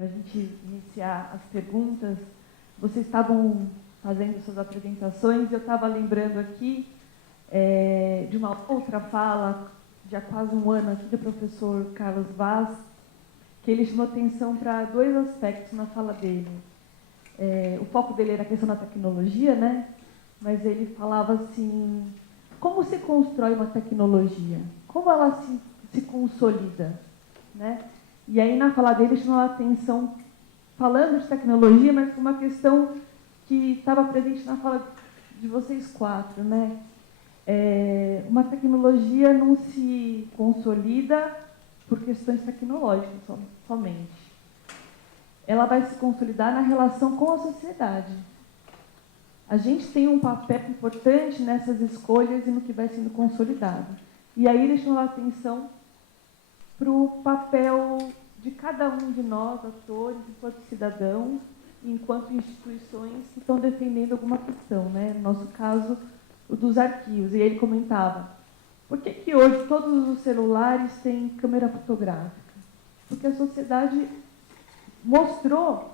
para a gente iniciar as perguntas, vocês estavam fazendo suas apresentações e eu estava lembrando aqui de uma outra fala, de há quase um ano aqui, do professor Carlos Vaz, que ele chamou atenção para dois aspectos na fala dele. O foco dele era a questão da tecnologia, né? Mas ele falava assim, como se constrói uma tecnologia? Como ela se consolida? Né? E aí, na fala dele, chamou a atenção, falando de tecnologia, mas com uma questão que estava presente na fala de vocês quatro, né? Uma tecnologia não se consolida por questões tecnológicas somente. Ela vai se consolidar na relação com a sociedade. A gente tem um papel importante nessas escolhas e no que vai sendo consolidado. E aí ele chamou a atenção para o papel de cada um de nós, atores, enquanto cidadãos, enquanto instituições que estão defendendo alguma questão, né? No nosso caso, o dos arquivos. E ele comentava, por que hoje todos os celulares têm câmera fotográfica? Porque a sociedade mostrou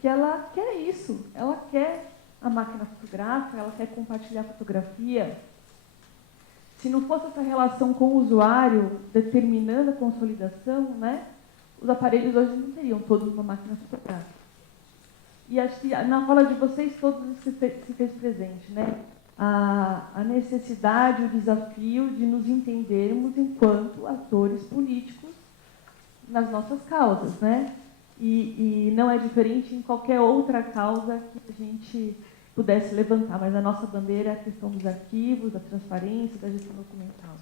que ela quer isso, ela quer a máquina fotográfica, ela quer compartilhar fotografia. Se não fosse essa relação com o usuário determinando a consolidação, né, os aparelhos hoje não teriam todos uma máquina fotográfica. E acho que na fala de vocês todos isso se fez presente, né? A necessidade, o desafio de nos entendermos enquanto atores políticos nas nossas causas, né? E não é diferente em qualquer outra causa que a gente pudesse levantar, mas a nossa bandeira é a questão dos arquivos, da transparência, da gestão documental.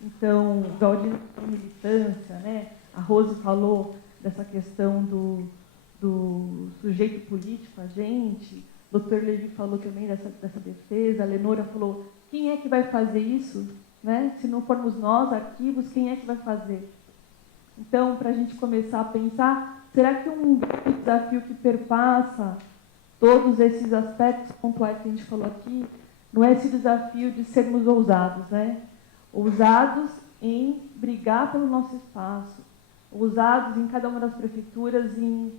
Então, o Galdino falou militância, né? A Rose falou dessa questão do sujeito político, a gente, o Dr. Levi falou também dessa defesa, a Lenora falou, quem é que vai fazer isso? Né? Se não formos nós, arquivos, quem é que vai fazer? Então, para a gente começar a pensar, será que um desafio que perpassa todos esses aspectos pontuais que a gente falou aqui, não é esse desafio de sermos ousados, né? Ousados em brigar pelo nosso espaço, ousados em cada uma das prefeituras em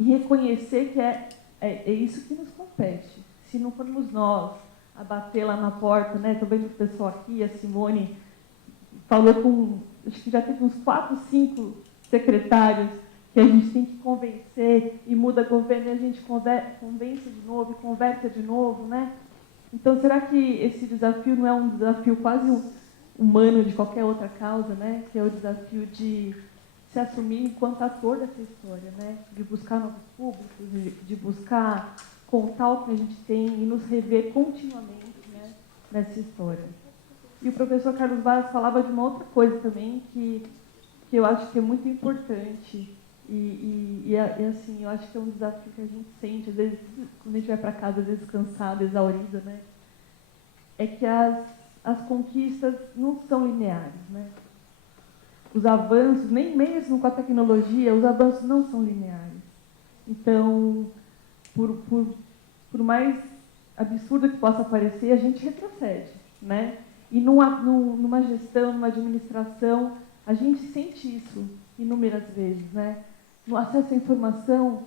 reconhecer que é isso que nos compete. Se não formos nós a bater lá na porta, né? Estou vendo o pessoal aqui, a Simone falou com, acho que já teve uns 4, 5 secretários que a gente tem que convencer e muda governo e a gente convence de novo e conversa de novo, né? Então, será que esse desafio não é um desafio quase humano de qualquer outra causa, né? Que é o desafio de se assumir enquanto ator dessa história, né? De buscar novos públicos, de buscar contar o que a gente tem e nos rever continuamente, né, nessa história. E o professor Carlos Vaz falava de uma outra coisa também que eu acho que é muito importante e assim, eu acho que é um desafio que a gente sente, às vezes, quando a gente vai para casa, às vezes cansado, exaurido, né? É que as conquistas não são lineares, né? Os avanços, nem mesmo com a tecnologia, os avanços não são lineares. Então, por mais absurdo que possa parecer, a gente retrocede, né? E numa gestão, numa administração, a gente sente isso inúmeras vezes, né? No acesso à informação,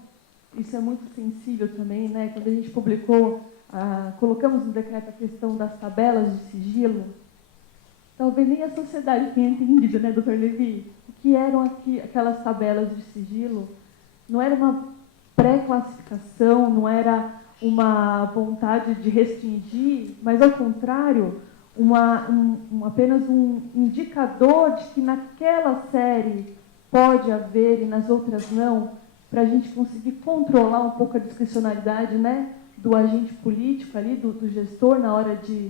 isso é muito sensível também, né? Quando a gente publicou, colocamos no decreto a questão das tabelas de sigilo, talvez nem a sociedade tenha entendido, né, doutor Levi? O que eram aquelas tabelas de sigilo? Não era uma pré-classificação, não era uma vontade de restringir, mas, ao contrário, apenas um indicador de que naquela série pode haver e nas outras não, para a gente conseguir controlar um pouco a discricionalidade, né, do agente político ali, do gestor, na hora de...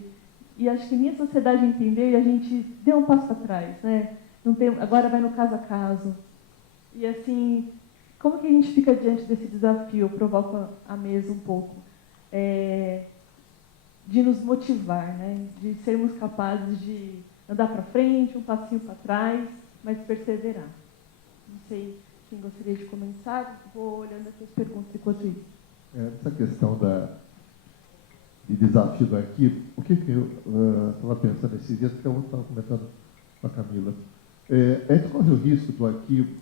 E acho que nem a sociedade entendeu e a gente deu um passo para trás, né? Não tem, agora vai no caso a caso. E assim, como que a gente fica diante desse desafio? Eu provoco a mesa um pouco. De nos motivar, né? De sermos capazes de andar para frente, um passinho para trás, mas perseverar. Não sei quem gostaria de começar, vou olhando aqui as perguntas enquanto isso. Essa questão de desafio do arquivo, o que eu estava pensando esses dias, porque eu estava comentando com a Camila. A gente corre o risco do arquivo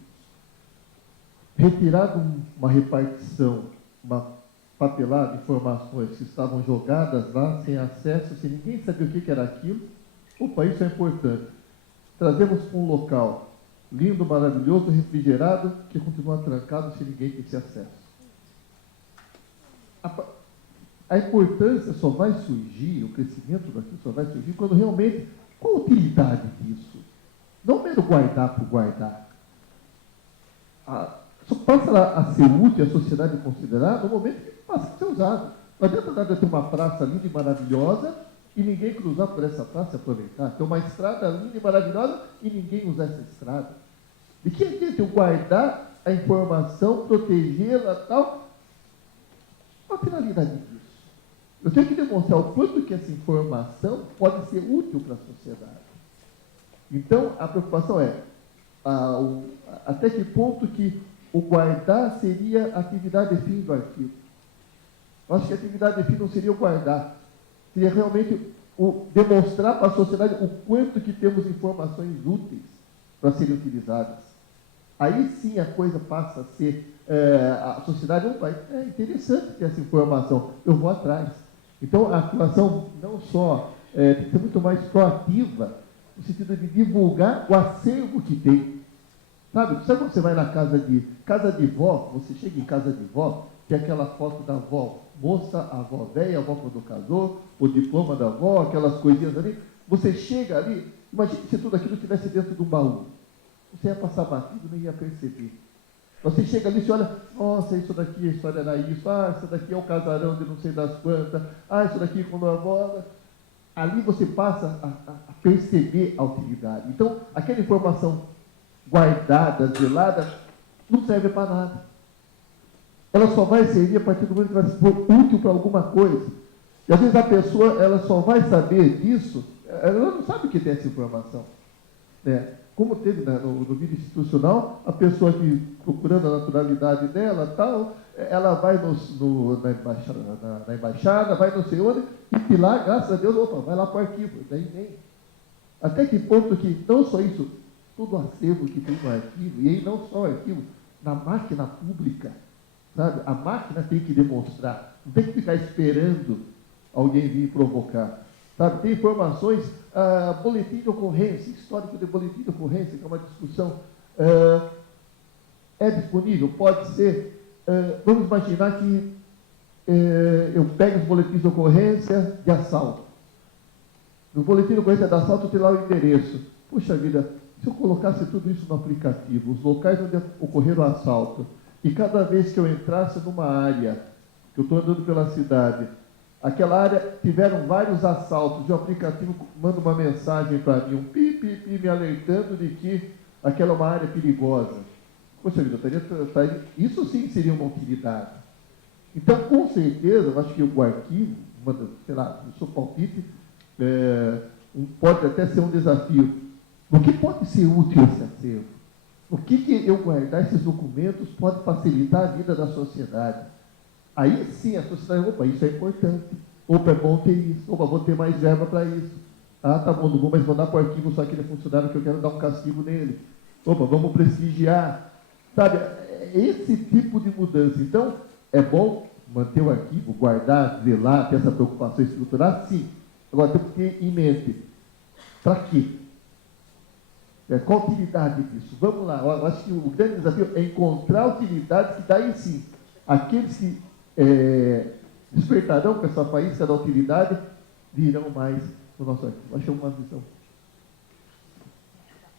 retirado uma repartição, uma papelada de informações que estavam jogadas lá, sem acesso, sem ninguém saber o que era aquilo. Opa, isso é importante. Trazemos para um local lindo, maravilhoso, refrigerado, que continua trancado sem ninguém ter esse acesso. A importância só vai surgir, o crescimento daquilo só vai surgir quando realmente, qual a utilidade disso? Não mero guardar por guardar. Só passa a ser útil à sociedade considerar no momento que passa a ser usado. Não adianta nada ter uma praça linda e maravilhosa e ninguém cruzar por essa praça e aproveitar. Ter uma estrada linda e maravilhosa e ninguém usar essa estrada. De que adianta eu guardar a informação, protegê-la e tal? Qual a finalidade disso? Eu tenho que demonstrar o quanto que essa informação pode ser útil para a sociedade. Então, a preocupação é até que ponto que o guardar seria a atividade fim do arquivo. Eu acho que a atividade fim não seria o guardar, seria realmente demonstrar para a sociedade o quanto que temos informações úteis para serem utilizadas. Aí sim a coisa passa a ser, a sociedade, é interessante ter essa informação, eu vou atrás. Então a atuação não só tem que ser muito mais proativa, no sentido de divulgar o acervo que tem. Sabe quando você vai na casa de vó, você chega em casa de vó, tem aquela foto da avó moça, a avó velha, a avó quando casou, o diploma da avó, aquelas coisinhas ali. Você chega ali, imagine se tudo aquilo estivesse dentro de um baú. Você ia passar batido, nem ia perceber. Você chega ali e olha, nossa, isso daqui, a história era isso, isso daqui é o casarão de não sei das quantas, isso daqui quando a avó... Ali você passa a perceber a utilidade. Então, aquela informação guardada, zelada, não serve para nada. Ela só vai servir a partir do momento que vai ser útil para alguma coisa. E às vezes a pessoa ela só vai saber disso, ela não sabe o que tem essa informação. Né? Como teve no vídeo institucional, a pessoa que, procurando a naturalidade dela, tal, ela vai na embaixada, vai não sei onde, e lá, graças a Deus, vai lá para o arquivo. Daí vem. Até que ponto que, não só isso, todo o acervo que tem no arquivo, e aí não só o arquivo, na máquina pública, sabe? A máquina tem que demonstrar, não tem que ficar esperando alguém vir provocar. Sabe? Tem informações, boletim de ocorrência, histórico de boletim de ocorrência, que é uma discussão, é disponível, pode ser. Vamos imaginar que eu pego os boletins de ocorrência de assalto. No boletim de ocorrência de assalto tem lá o endereço. Puxa vida, se eu colocasse tudo isso no aplicativo, os locais onde ocorreram o assalto, e cada vez que eu entrasse numa área, que eu estou andando pela cidade, aquela área tiveram vários assaltos, e o aplicativo manda uma mensagem para mim, um pi, me alertando de que aquela é uma área perigosa. Poxa vida, isso sim seria uma utilidade. Então, com certeza, eu acho que o arquivo, sei lá, o seu palpite, pode até ser um desafio. O que pode ser útil esse acervo? O que eu guardar esses documentos pode facilitar a vida da sociedade? Aí sim a sociedade, isso é importante. É bom ter isso. Vou ter mais verba para isso. Tá bom, não vou mais mandar para o arquivo só aquele funcionário que eu quero dar um castigo nele. Vamos prestigiar. Sabe, esse tipo de mudança. Então, é bom manter o arquivo, guardar, zelar, ter essa preocupação estrutural, sim. Agora, temos que ter em mente, para quê? Qual a utilidade disso? Vamos lá, eu acho que o grande desafio é encontrar utilidades que daí sim, aqueles que despertarão com essa faísca da utilidade, virão mais no nosso arquivo. Acho que é uma visão.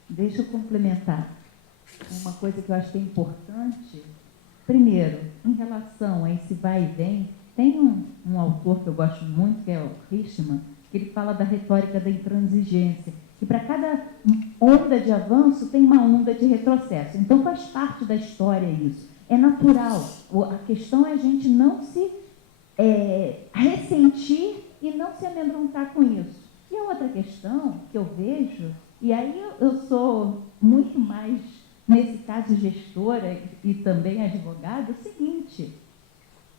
Deixa eu complementar. Uma coisa que eu acho que é importante, primeiro, em relação a esse vai e vem, tem um autor que eu gosto muito, que é o Richman, que ele fala da retórica da intransigência, que para cada onda de avanço tem uma onda de retrocesso. Então faz parte da história isso. É natural. A questão é a gente não se ressentir e não se amedrontar com isso. E a outra questão que eu vejo, e aí eu sou muito mais, nesse caso, gestora e também advogada, é o seguinte: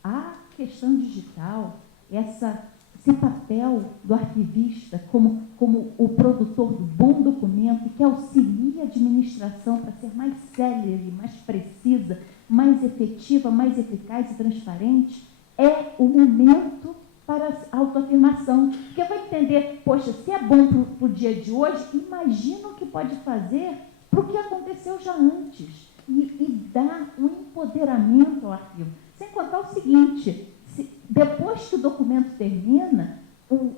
a questão digital, essa esse papel do arquivista como o produtor do bom documento que auxilia a administração para ser mais célere, mais precisa, mais efetiva, mais eficaz e transparente, é o momento para a autoafirmação. Porque vai entender, poxa, se é bom para o dia de hoje, imagina o que pode fazer para o que aconteceu já antes. E dar um empoderamento ao arquivo. Sem contar o seguinte, depois que o documento termina, o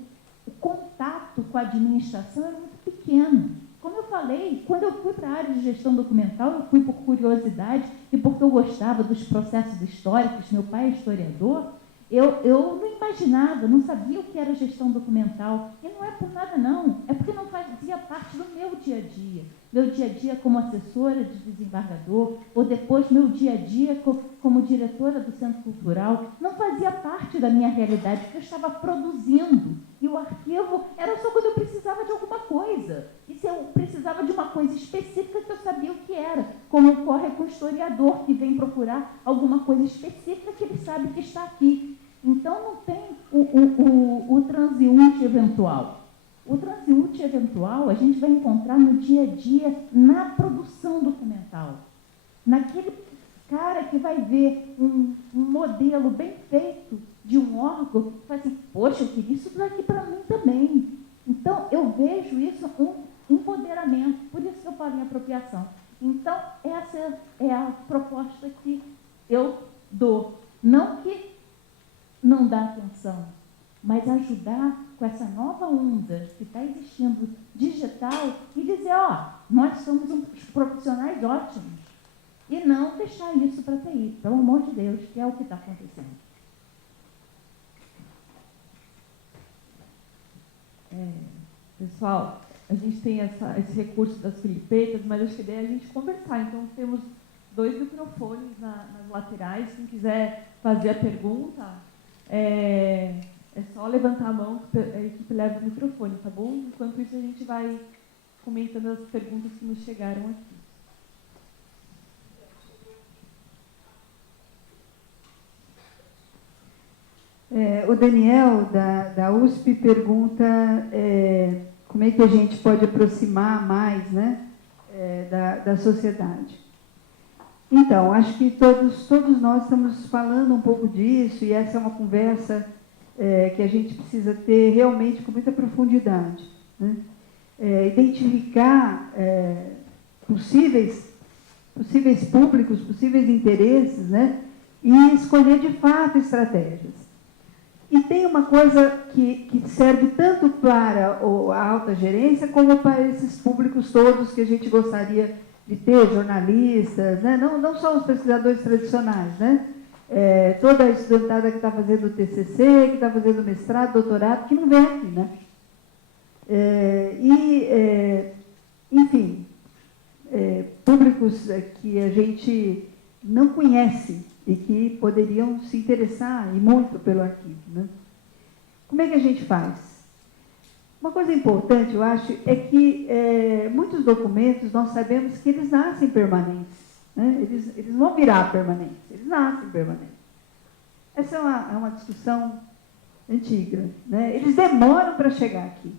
contato com a administração é muito pequeno. Como eu falei, quando eu fui para a área de gestão documental, eu fui por curiosidade e porque eu gostava dos processos históricos, meu pai é historiador, eu não imaginava, não sabia o que era gestão documental. E não é por nada, não. É porque não fazia parte do meu dia a dia. Meu dia a dia como assessora de desembargador, ou depois meu dia a dia como diretora do Centro Cultural, não fazia parte da minha realidade, porque eu estava produzindo. E o arquivo era só quando eu precisava de alguma coisa. E se eu precisava de uma coisa específica, que eu sabia o que era. Como ocorre com o historiador, que vem procurar alguma coisa específica que ele sabe que está aqui. Então, não tem o transeunte eventual. O transeunte eventual a gente vai encontrar no dia a dia, na produção documental. Naquele cara que vai ver um modelo bem feito de um órgão e fala assim, poxa, eu queria isso daqui para mim também. Então, eu vejo isso um empoderamento, por isso que eu falo em apropriação. Então, essa é a proposta que eu dou. Não que não dá atenção, mas ajudar com essa nova onda que está existindo digital e dizer, nós somos uns profissionais ótimos. E não deixar isso para TI, pelo amor de Deus, que é o que está acontecendo. Pessoal, a gente tem esse recurso das filipetas, mas acho que a ideia é a gente conversar. Então, temos 2 microfones nas laterais. Quem quiser fazer a pergunta, é só levantar a mão que a equipe leva o microfone, tá bom? Enquanto isso, a gente vai comentando as perguntas que nos chegaram aqui. O Daniel, da USP, pergunta como é que a gente pode aproximar mais, né, da sociedade. Então, acho que todos nós estamos falando um pouco disso, e essa é uma conversa que a gente precisa ter realmente com muita profundidade, né? Identificar possíveis públicos, possíveis interesses, né, e escolher de fato estratégias. E tem uma coisa que serve tanto para a alta gerência como para esses públicos todos que a gente gostaria de ter, jornalistas, né? Não só os pesquisadores tradicionais, né? Toda a estudantada que está fazendo o TCC, que está fazendo mestrado, doutorado, que não vem aqui, né? Enfim, públicos que a gente não conhece e que poderiam se interessar e muito pelo arquivo, né? Como é que a gente faz? Uma coisa importante, eu acho, é que muitos documentos nós sabemos que eles nascem permanentes, né? Eles vão virar permanentes, eles nascem permanentes. Essa é uma discussão antiga, né? Eles demoram para chegar aqui.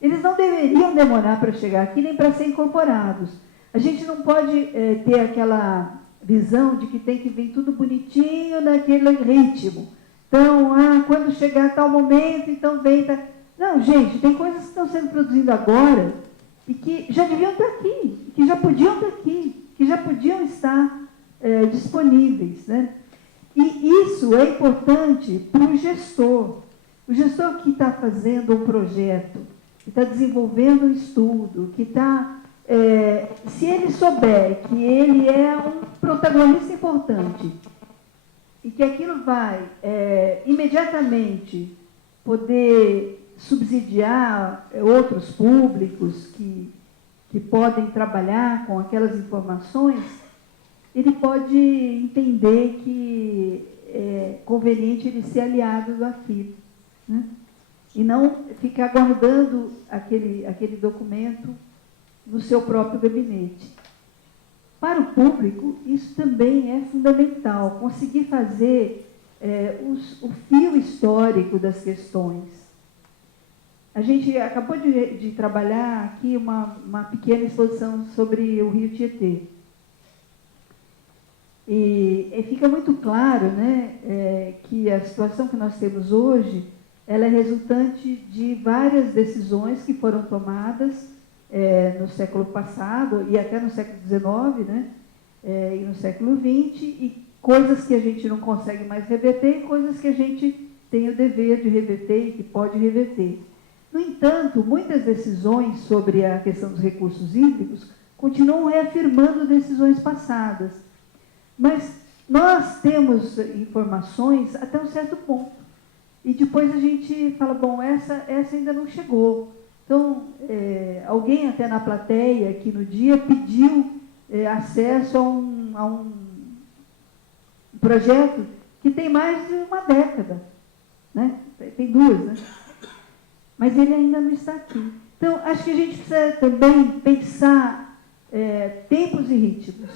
Eles não deveriam demorar para chegar aqui, nem para ser incorporados. A gente não pode ter aquela visão de que tem que vir tudo bonitinho naquele ritmo. Então, quando chegar tal momento, então vem... Não, gente, tem coisas que estão sendo produzidas agora e que já deviam estar aqui, que já podiam estar aqui, que já podiam estar disponíveis, né? E isso é importante para o gestor. O gestor que está fazendo um projeto, que está desenvolvendo um estudo, que está... se ele souber que ele é um protagonista importante e que aquilo vai imediatamente poder subsidiar outros públicos que podem trabalhar com aquelas informações, ele pode entender que é conveniente ele ser aliado do arquivo, né? E não ficar guardando aquele documento no seu próprio gabinete. Para o público, isso também é fundamental, conseguir fazer o fio histórico das questões. A gente acabou de trabalhar aqui uma pequena exposição sobre o Rio Tietê. E fica muito claro, né, que a situação que nós temos hoje, ela é resultante de várias decisões que foram tomadas no século passado e até no século XIX, né, e no século XX, e coisas que a gente não consegue mais reverter e coisas que a gente tem o dever de reverter e que pode reverter. No entanto, muitas decisões sobre a questão dos recursos hídricos continuam reafirmando decisões passadas. Mas nós temos informações até um certo ponto. E depois a gente fala, bom, essa ainda não chegou. Então, alguém até na plateia aqui no dia pediu acesso a um projeto que tem mais de uma década, né? Tem 2, né? Mas ele ainda não está aqui. Então, acho que a gente precisa também pensar tempos e ritmos,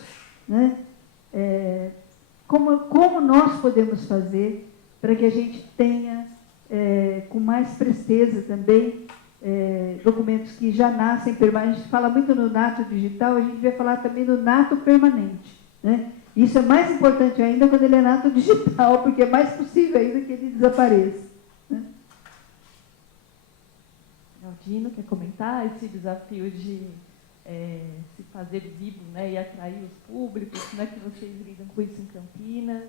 né? Como nós podemos fazer para que a gente tenha, com mais presteza também, documentos que já nascem permanentes. A gente fala muito no nato digital, a gente vai falar também no nato permanente, né? Isso é mais importante ainda quando ele é nato digital, porque é mais possível ainda que ele desapareça, né? Aldino, quer comentar esse desafio de se fazer vivo, né, e atrair os públicos? Como é que vocês lidam com isso em Campinas?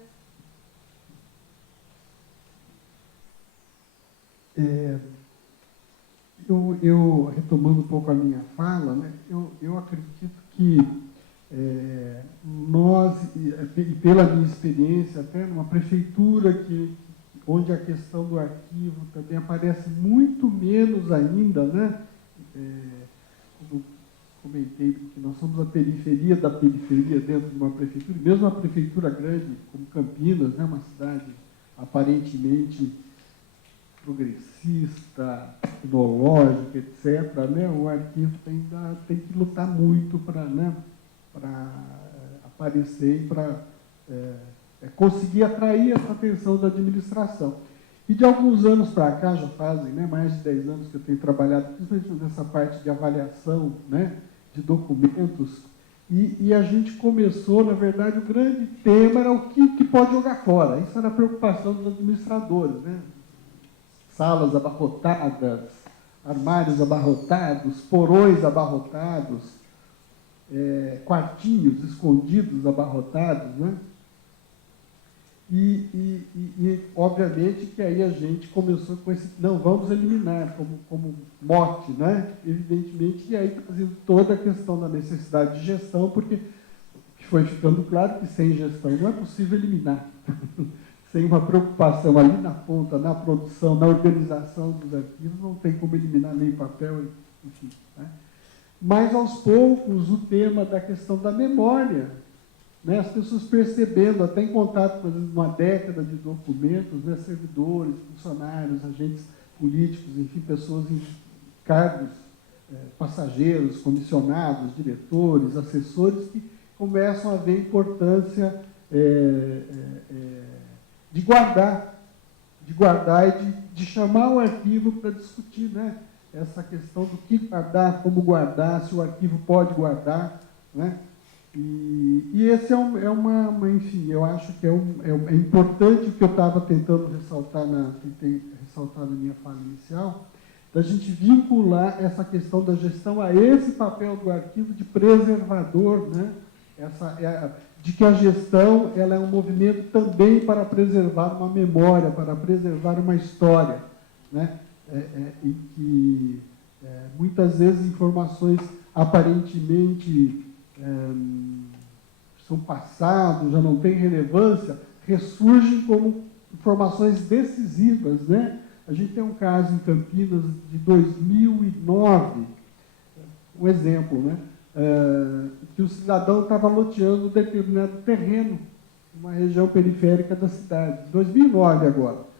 Eu retomando um pouco a minha fala, né, eu acredito que nós, e pela minha experiência, até numa prefeitura onde a questão do arquivo também aparece muito menos ainda, né? Como comentei, que nós somos a periferia da periferia dentro de uma prefeitura, mesmo uma prefeitura grande como Campinas, né? Uma cidade aparentemente progressista, tecnológica, etc., né? O arquivo tem que lutar muito para, né? Para aparecer e para conseguir atrair essa atenção da administração. E de alguns anos para cá, já fazem, né, mais de 10 anos que eu tenho trabalhado, principalmente nessa parte de avaliação, né, de documentos, e a gente começou, na verdade, o grande tema era o que pode jogar fora. Isso era a preocupação dos administradores, né? Salas abarrotadas, armários abarrotados, porões abarrotados, quartinhos escondidos abarrotados, né? E, obviamente, que aí a gente começou com esse, não, vamos eliminar como mote, né? Evidentemente, e aí trazendo toda a questão da necessidade de gestão, porque foi ficando claro que sem gestão não é possível eliminar. Sem uma preocupação ali na ponta, na produção, na organização dos arquivos, não tem como eliminar nem papel, enfim, né? Mas, aos poucos, o tema da questão da memória, né, as pessoas percebendo, até em contato com uma década de documentos, né, servidores, funcionários, agentes políticos, enfim, pessoas em cargos, passageiros, comissionados, diretores, assessores, que começam a ver a importância de guardar e de chamar o arquivo para discutir, né, essa questão do que guardar, como guardar, se o arquivo pode guardar, né? E esse enfim, eu acho que é importante o que eu estava tentando ressaltar na minha fala inicial, da gente vincular essa questão da gestão a esse papel do arquivo de preservador, né? De que a gestão ela é um movimento também para preservar uma memória, para preservar uma história, né? Em que muitas vezes informações aparentemente são passados, já não têm relevância, ressurgem como informações decisivas, né? A gente tem um caso em Campinas de 2009, um exemplo, né? Que o cidadão estava loteando um determinado terreno, uma região periférica da cidade, 2009 agora.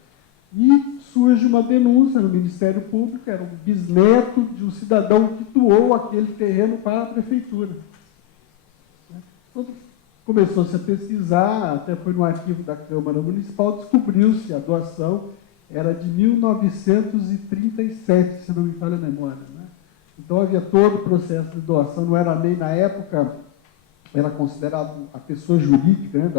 E surge uma denúncia no Ministério Público, era um bisneto de um cidadão que doou aquele terreno para a prefeitura. Começou-se a pesquisar, até foi no arquivo da Câmara Municipal, descobriu-se a doação era de 1937, se não me falha a memória, né? Então havia todo o processo de doação, não era nem na época, era considerado a pessoa jurídica, né,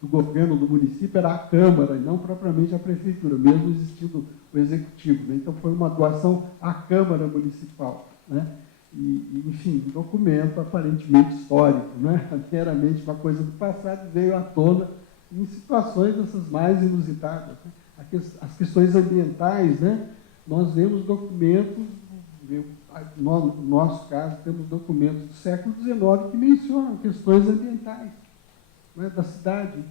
do governo do município, era a Câmara, e não propriamente a Prefeitura, mesmo existindo o Executivo, né? Então foi uma doação à Câmara Municipal, né? Enfim, um documento aparentemente histórico, né? Meramente uma coisa do passado, veio à tona em situações dessas mais inusitadas, né? As questões ambientais, né? Nós vemos documentos, no nosso caso, temos documentos do século XIX que mencionam questões ambientais, né, da cidade,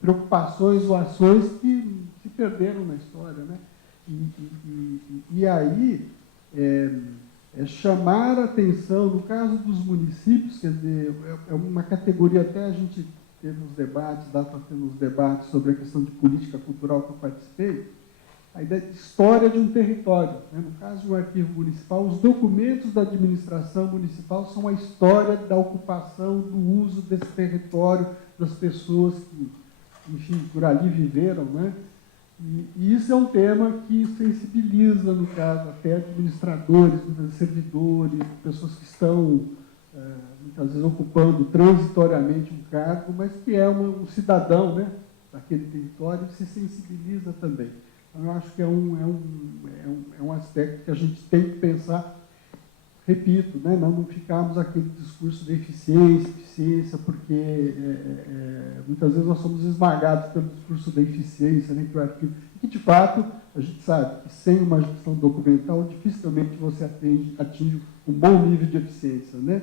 preocupações ou ações que se perderam na história, né? E aí, chamar a atenção, no caso dos municípios, quer dizer, é uma categoria, até a gente teve uns debates, dá para ter uns debates sobre a questão de política cultural que eu participei, a ideia de história de um território, né? No caso do arquivo municipal, os documentos da administração municipal são a história da ocupação, do uso desse território, das pessoas que, enfim, por ali viveram, né? E isso é um tema que sensibiliza, no caso, até administradores, servidores, pessoas que estão, muitas vezes, ocupando transitoriamente um cargo, mas que é um cidadão, né, daquele território e se sensibiliza também. Então, eu acho que é um aspecto que a gente tem que pensar, repito, né, não ficarmos aquele discurso de eficiência, porque muitas vezes nós somos esmagados pelo discurso da eficiência, né, que o arquivo, que de fato a gente sabe que sem uma gestão documental dificilmente você atinge um bom nível de eficiência, né?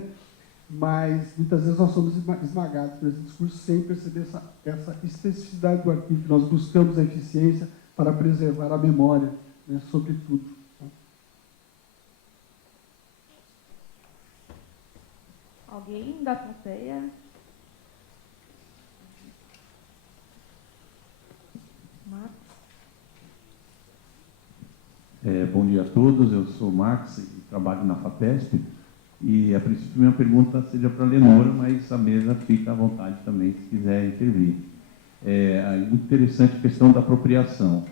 Mas muitas vezes nós somos esmagados por esse discurso sem perceber essa especificidade do arquivo. Nós buscamos a eficiência para preservar a memória, né, sobretudo. Alguém da plateia? Marcos? Bom dia a todos, eu sou o Marcos e trabalho na FAPESP. E, a princípio, minha pergunta seja para a Lenora, mas a mesa fica à vontade também, se quiser intervir. É muito interessante a questão da apropriação,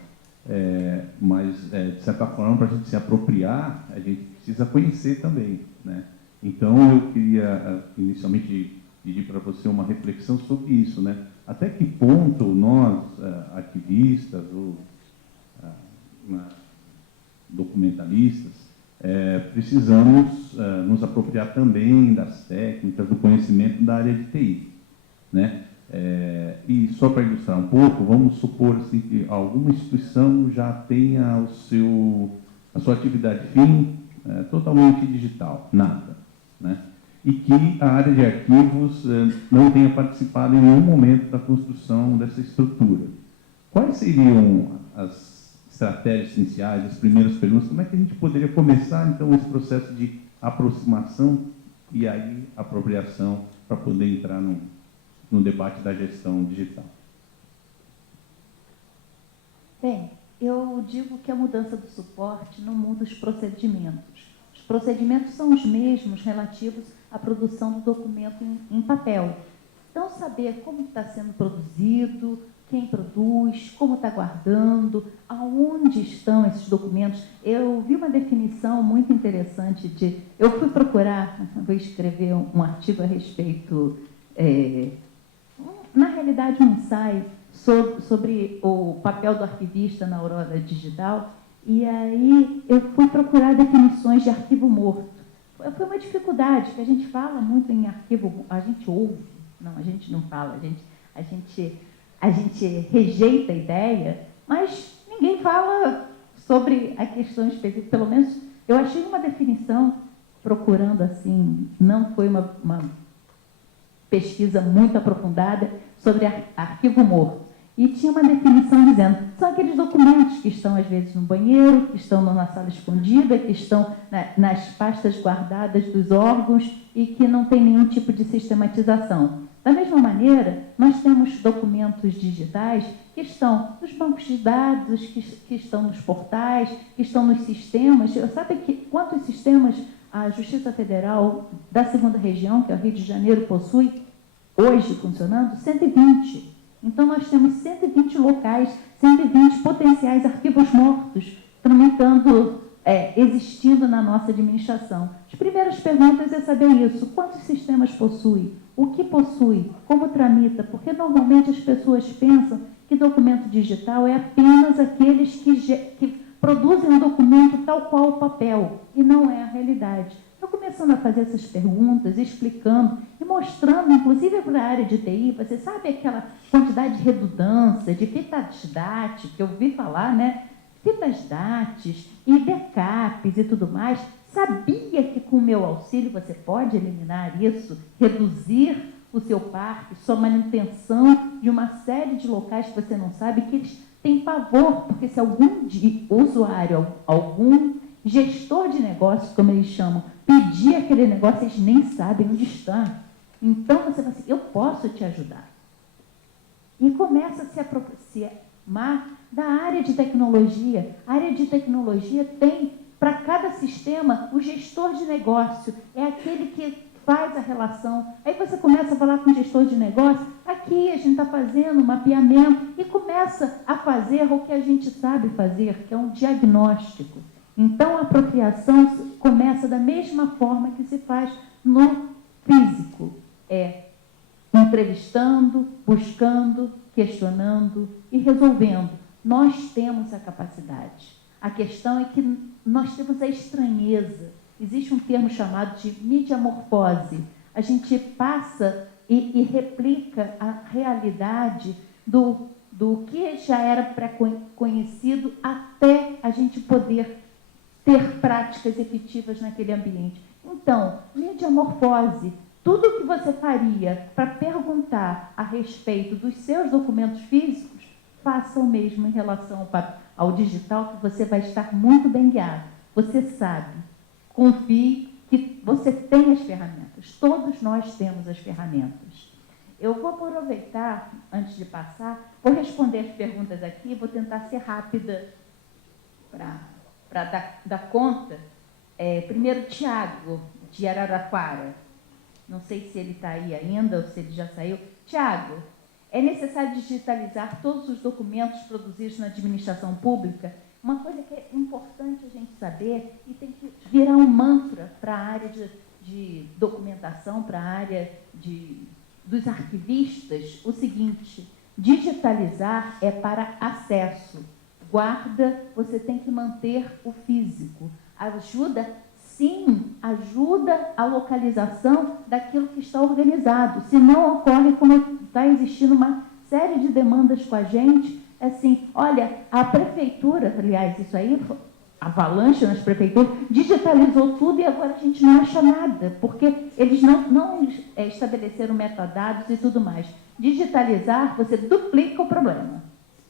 mas, de certa forma, para a gente se apropriar, a gente precisa conhecer também, né? Então, eu queria, inicialmente, pedir para você uma reflexão sobre isso, né? Até que ponto nós, arquivistas ou documentalistas, precisamos nos apropriar também das técnicas, do conhecimento da área de TI, né? E só para ilustrar um pouco, vamos supor assim, que alguma instituição já tenha a sua atividade fim totalmente digital, nada, né? E que a área de arquivos não tenha participado em nenhum momento da construção dessa estrutura. Quais seriam as estratégias iniciais, as primeiras perguntas? Como é que a gente poderia começar, então, esse processo de aproximação e aí apropriação para poder entrar no debate da gestão digital? Bem, eu digo que a mudança do suporte não muda os procedimentos. Os procedimentos são os mesmos relativos à produção do documento em papel. Então, saber como está sendo produzido, quem produz, como está guardando, aonde estão esses documentos. Eu vi uma definição muito interessante eu fui procurar, vou escrever um artigo a respeito, na realidade um ensaio sobre o papel do arquivista na aurora digital, e aí eu fui procurar definições de arquivo morto. Foi uma dificuldade, que a gente fala muito em arquivo, a gente ouve, não, a gente não fala, a gente rejeita a ideia, mas ninguém fala sobre a questão específica. Pelo menos eu achei uma definição, procurando assim, não foi uma pesquisa muito aprofundada sobre arquivo morto. E tinha uma definição dizendo, são aqueles documentos que estão às vezes no banheiro, que estão na sala escondida, que estão nas pastas guardadas dos órgãos e que não tem nenhum tipo de sistematização. Da mesma maneira, nós temos documentos digitais que estão nos bancos de dados, que estão nos portais, que estão nos sistemas. Sabe quantos sistemas a Justiça Federal da 2ª Região, que é o Rio de Janeiro, possui? hoje funcionando 120. Então, nós temos 120 locais, 120 potenciais arquivos mortos tramitando, existindo na nossa administração. As primeiras perguntas é saber isso. Quantos sistemas possui? O que possui? Como tramita? Porque normalmente as pessoas pensam que documento digital é apenas aqueles que produzem um documento tal qual o papel, e não é a realidade. Estou começando a fazer essas perguntas, explicando e mostrando, inclusive para a área de TI, você sabe aquela quantidade de redundância, de fitas DAT, que eu ouvi falar, né? Fitas DATs e backups e tudo mais. Sabia que com o meu auxílio você pode eliminar isso, reduzir o seu parque, sua manutenção de uma série de locais que você não sabe, que eles têm pavor, porque se algum usuário, algum gestor de negócio, como eles chamam, pedir aquele negócio, eles nem sabem onde está. Então, você vai assim, eu posso te ajudar. E começa a se aproximar da área de tecnologia. A área de tecnologia tem, para cada sistema, o gestor de negócio. É aquele que faz a relação. Aí você começa a falar com o gestor de negócio, aqui a gente está fazendo um mapeamento e começa a fazer o que a gente sabe fazer, que é um diagnóstico. Então, a apropriação começa da mesma forma que se faz no físico. Entrevistando, buscando, questionando e resolvendo. Nós temos a capacidade. A questão é que nós temos a estranheza. Existe um termo chamado de mediamorfose. A gente passa e replica a realidade do que já era pré-conhecido até a gente poder ter práticas efetivas naquele ambiente. Então, mediamorfose, tudo o que você faria para perguntar a respeito dos seus documentos físicos, faça o mesmo em relação ao digital, que você vai estar muito bem guiado. Você sabe, confie que você tem as ferramentas. Todos nós temos as ferramentas. Eu vou aproveitar, antes de passar, vou responder as perguntas aqui, vou tentar ser rápida para dar conta. Primeiro, Tiago, de Araraquara. Não sei se ele está aí ainda ou se ele já saiu. Tiago, é necessário digitalizar todos os documentos produzidos na administração pública? Uma coisa que é importante a gente saber e tem que virar um mantra para a área de documentação, para a área dos arquivistas, o seguinte: digitalizar é para acesso. Guarda, você tem que manter o físico. Ajuda, sim, ajuda a localização daquilo que está organizado. Se não ocorre, como está existindo uma série de demandas com a gente, assim, olha, a prefeitura, aliás, isso aí, avalanche nas prefeituras, digitalizou tudo e agora a gente não acha nada, porque eles não estabeleceram metadados e tudo mais. Digitalizar, você duplica o problema.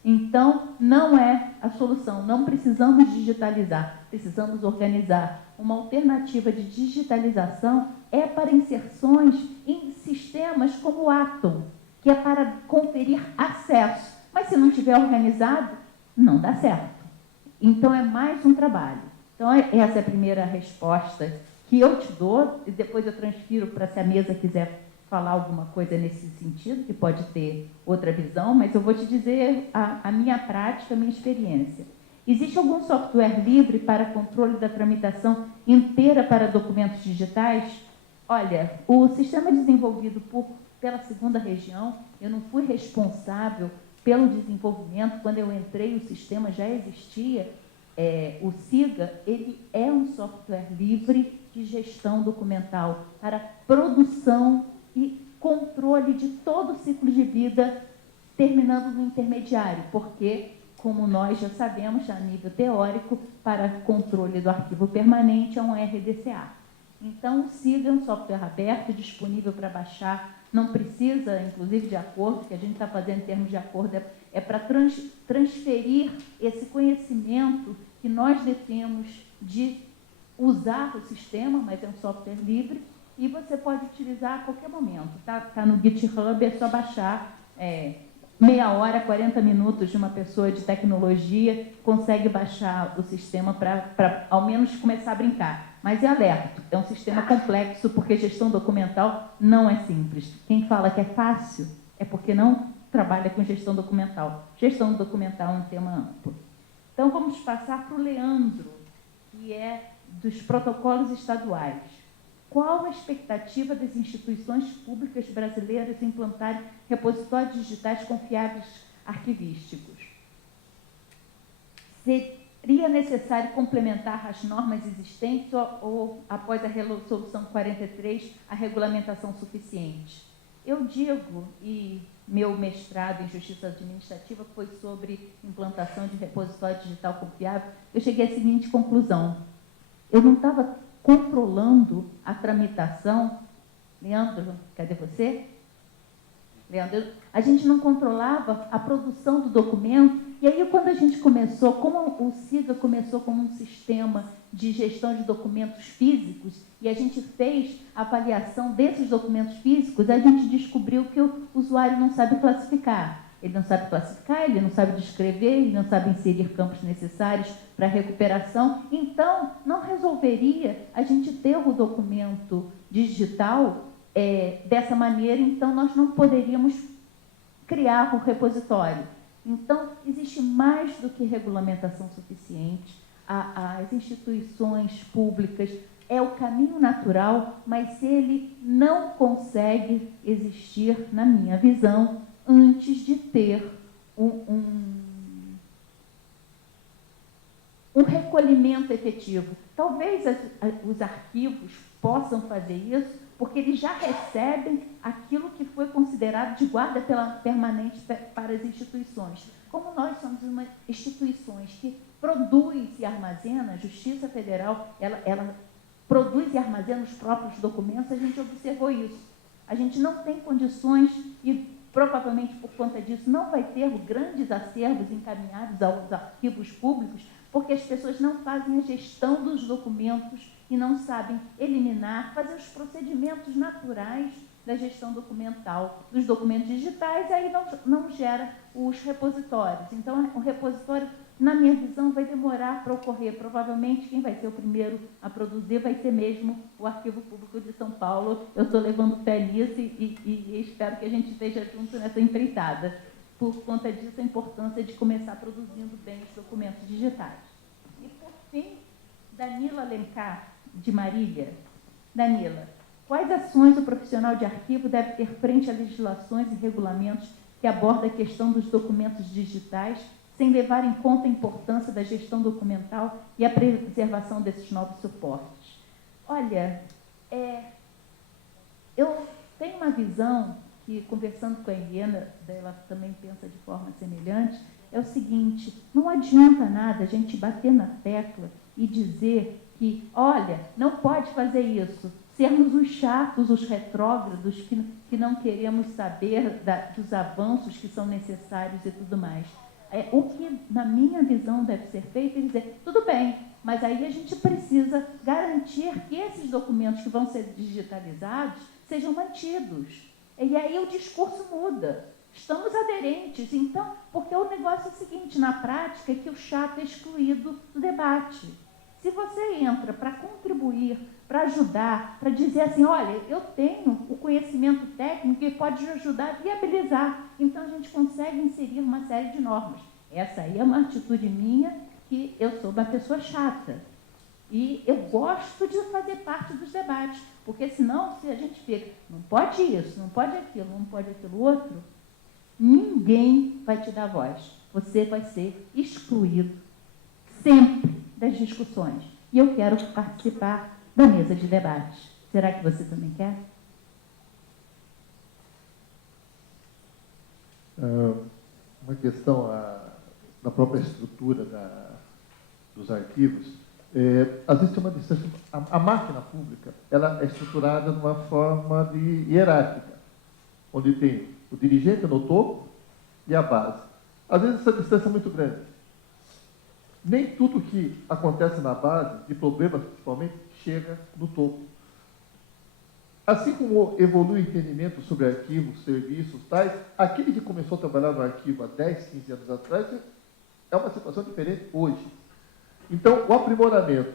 Então, não é a solução. Não precisamos digitalizar, precisamos organizar. Uma alternativa de digitalização é para inserções em sistemas como o Atom, que é para conferir acesso. Mas se não estiver organizado, não dá certo. Então, é mais um trabalho. Então, essa é a primeira resposta que eu te dou, e depois eu transfiro para se a mesa quiser falar alguma coisa nesse sentido, que pode ter outra visão, mas eu vou te dizer a minha prática, a minha experiência. Existe algum software livre para controle da tramitação inteira para documentos digitais? Olha, o sistema desenvolvido pela 2ª Região, eu não fui responsável pelo desenvolvimento. Quando eu entrei, o sistema já existia. O SIGA, ele é um software livre de gestão documental para produção e controle de todo o ciclo de vida, terminando no intermediário, porque, como nós já sabemos, a nível teórico, para controle do arquivo permanente é um RDCA. Então, o SIGA é um software aberto, disponível para baixar, não precisa, inclusive, de acordo, que a gente está fazendo em termos de acordo, é para transferir esse conhecimento que nós detemos de usar o sistema, mas é um software livre, e você pode utilizar a qualquer momento. Tá no GitHub, é só baixar, meia hora, 40 minutos de uma pessoa de tecnologia consegue baixar o sistema para ao menos começar a brincar. Mas é alerto, é um sistema complexo, porque gestão documental não é simples. Quem fala que é fácil é porque não trabalha com gestão documental. Gestão documental é um tema amplo. Então, vamos passar para o Leandro, que é dos protocolos estaduais. Qual a expectativa das instituições públicas brasileiras em implantarem repositórios digitais confiáveis arquivísticos? Seria necessário complementar as normas existentes ou após a Resolução 43, a regulamentação suficiente? Eu digo, e meu mestrado em Justiça Administrativa foi sobre implantação de repositório digital confiável, eu cheguei à seguinte conclusão: eu não estava controlando a tramitação. Leandro, cadê você? Leandro, a gente não controlava a produção do documento, e aí quando a gente começou, como o SIGA começou como um sistema de gestão de documentos físicos, e a gente fez a avaliação desses documentos físicos, a gente descobriu que o usuário não sabe classificar. Ele não sabe classificar, ele não sabe descrever, ele não sabe inserir campos necessários para recuperação. Então, não resolveria a gente ter o documento digital dessa maneira, então nós não poderíamos criar o repositório. Então, existe mais do que regulamentação suficiente. As instituições públicas é o caminho natural, mas ele não consegue existir, na minha visão, antes de ter um recolhimento efetivo. Talvez os arquivos possam fazer isso, porque eles já recebem aquilo que foi considerado de guarda permanente para as instituições. Como nós somos uma instituições que produz e armazena, a Justiça Federal, ela produz e armazena os próprios documentos, a gente observou isso. A gente não tem condições, e provavelmente por conta disso não vai ter grandes acervos encaminhados aos arquivos públicos, porque as pessoas não fazem a gestão dos documentos e não sabem eliminar, fazer os procedimentos naturais da gestão documental. Dos documentos digitais, aí não gera os repositórios. Então, o repositório, na minha visão, vai demorar para ocorrer. Provavelmente, quem vai ser o primeiro a produzir vai ser mesmo o Arquivo Público de São Paulo. Eu estou levando fé nisso e espero que a gente esteja junto nessa empreitada. Por conta disso, a importância de começar produzindo bem os documentos digitais. E, por fim, Danila Alencar, de Marília. Danila, quais ações o profissional de arquivo deve ter frente a legislações e regulamentos que abordam a questão dos documentos digitais, sem levar em conta a importância da gestão documental e a preservação desses novos suportes? Olha, eu tenho uma visão que, conversando com a Helena, ela também pensa de forma semelhante, é o seguinte: não adianta nada a gente bater na tecla e dizer que, olha, não pode fazer isso, sermos os chatos, os retrógrados, que não queremos saber dos avanços que são necessários e tudo mais. O que, na minha visão, deve ser feito é dizer, tudo bem, mas aí a gente precisa garantir que esses documentos que vão ser digitalizados sejam mantidos. E aí o discurso muda. Estamos aderentes, então, porque o negócio é o seguinte, na prática, é que o chato é excluído do debate. Se você entra para contribuir, para ajudar, para dizer assim, olha, eu tenho o conhecimento técnico que pode ajudar a viabilizar, então a gente consegue inserir uma série de normas. Essa aí é uma atitude minha, que eu sou uma pessoa chata. E eu gosto de fazer parte dos debates, porque senão, se a gente fica, não pode isso, não pode aquilo, não pode aquilo outro, ninguém vai te dar voz. Você vai ser excluído sempre das discussões. E eu quero participar da mesa de debate. Será que você também quer? Uma questão na própria estrutura dos arquivos. Às vezes tem uma distância. A máquina pública, ela é estruturada de uma forma hierárquica, onde tem o dirigente no topo e a base. Às vezes essa distância é muito grande. Nem tudo que acontece na base, de problemas principalmente, chega no topo. Assim como evolui o entendimento sobre arquivos, serviços, tais, aquele que começou a trabalhar no arquivo há 10, 15 anos atrás, é uma situação diferente hoje. Então, o aprimoramento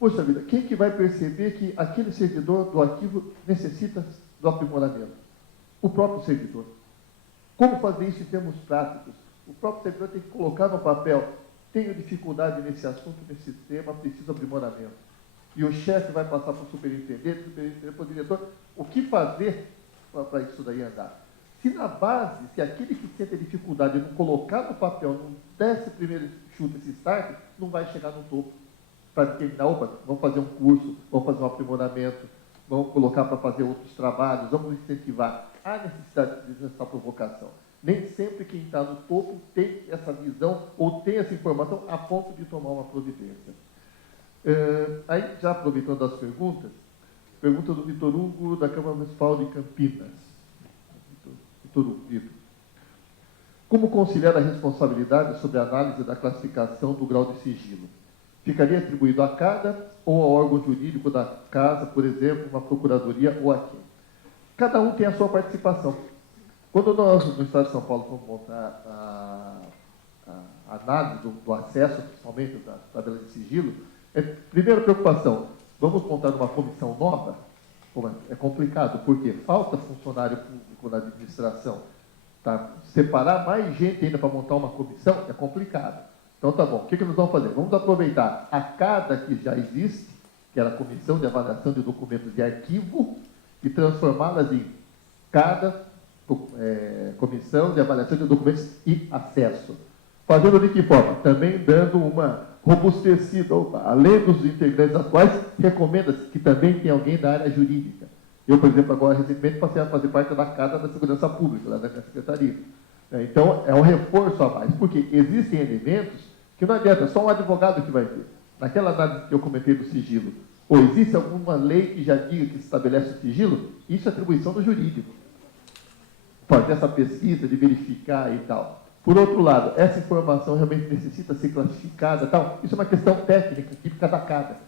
Poxa vida, quem que vai perceber que aquele servidor do arquivo necessita do aprimoramento? O próprio servidor. Como fazer isso em termos práticos? O próprio servidor tem que colocar no papel: tenho dificuldade nesse assunto, nesse tema, preciso de aprimoramento. E o chefe vai passar para o superintendente para o diretor, o que fazer para isso daí andar. Se na base, se aquele que sente a dificuldade não colocar no papel, não der esse primeiro chute, esse start, não vai chegar no topo. Para terminar, opa, vamos fazer um curso, vamos fazer um aprimoramento, vamos colocar para fazer outros trabalhos, vamos incentivar. Há necessidade dessa provocação. Nem sempre quem está no topo tem essa visão ou tem essa informação a ponto de tomar uma providência. Aí, já aproveitando as perguntas, pergunta do Vitor Hugo, da Câmara Municipal de Campinas. Vitor Hugo, Vitor. Como conciliar a responsabilidade sobre a análise da classificação do grau de sigilo? Ficaria atribuído a cada ou ao órgão jurídico da casa, por exemplo, uma procuradoria ou a quem? Cada um tem a sua participação. Quando nós, no Estado de São Paulo, vamos montar a análise do acesso, principalmente da tabela de sigilo, primeira preocupação, vamos montar uma comissão nova? É complicado, porque falta funcionário público na administração. Tá? Separar mais gente ainda para montar uma comissão é complicado. Então, tá bom, o que nós vamos fazer? Vamos aproveitar a CADA que já existe, que era a Comissão de Avaliação de Documentos de Arquivo, e transformá-las em CADA, Comissão de Avaliação de Documentos e Acesso. Fazendo de que forma? Também dando uma robustecida, além dos integrantes atuais, recomenda-se que também tenha alguém da área jurídica. Eu, por exemplo, agora, recentemente, passei a fazer parte da CADA da Segurança Pública, lá da minha secretaria. Então, é um reforço a mais, porque existem elementos que não adianta, só um advogado que vai ter. Naquela análise que eu comentei do sigilo, ou existe alguma lei que já diga que estabelece o sigilo? Isso é atribuição do jurídico. Fazer essa pesquisa, de verificar e tal. Por outro lado, essa informação realmente necessita ser classificada e tal. Isso é uma questão técnica, típica da CADA.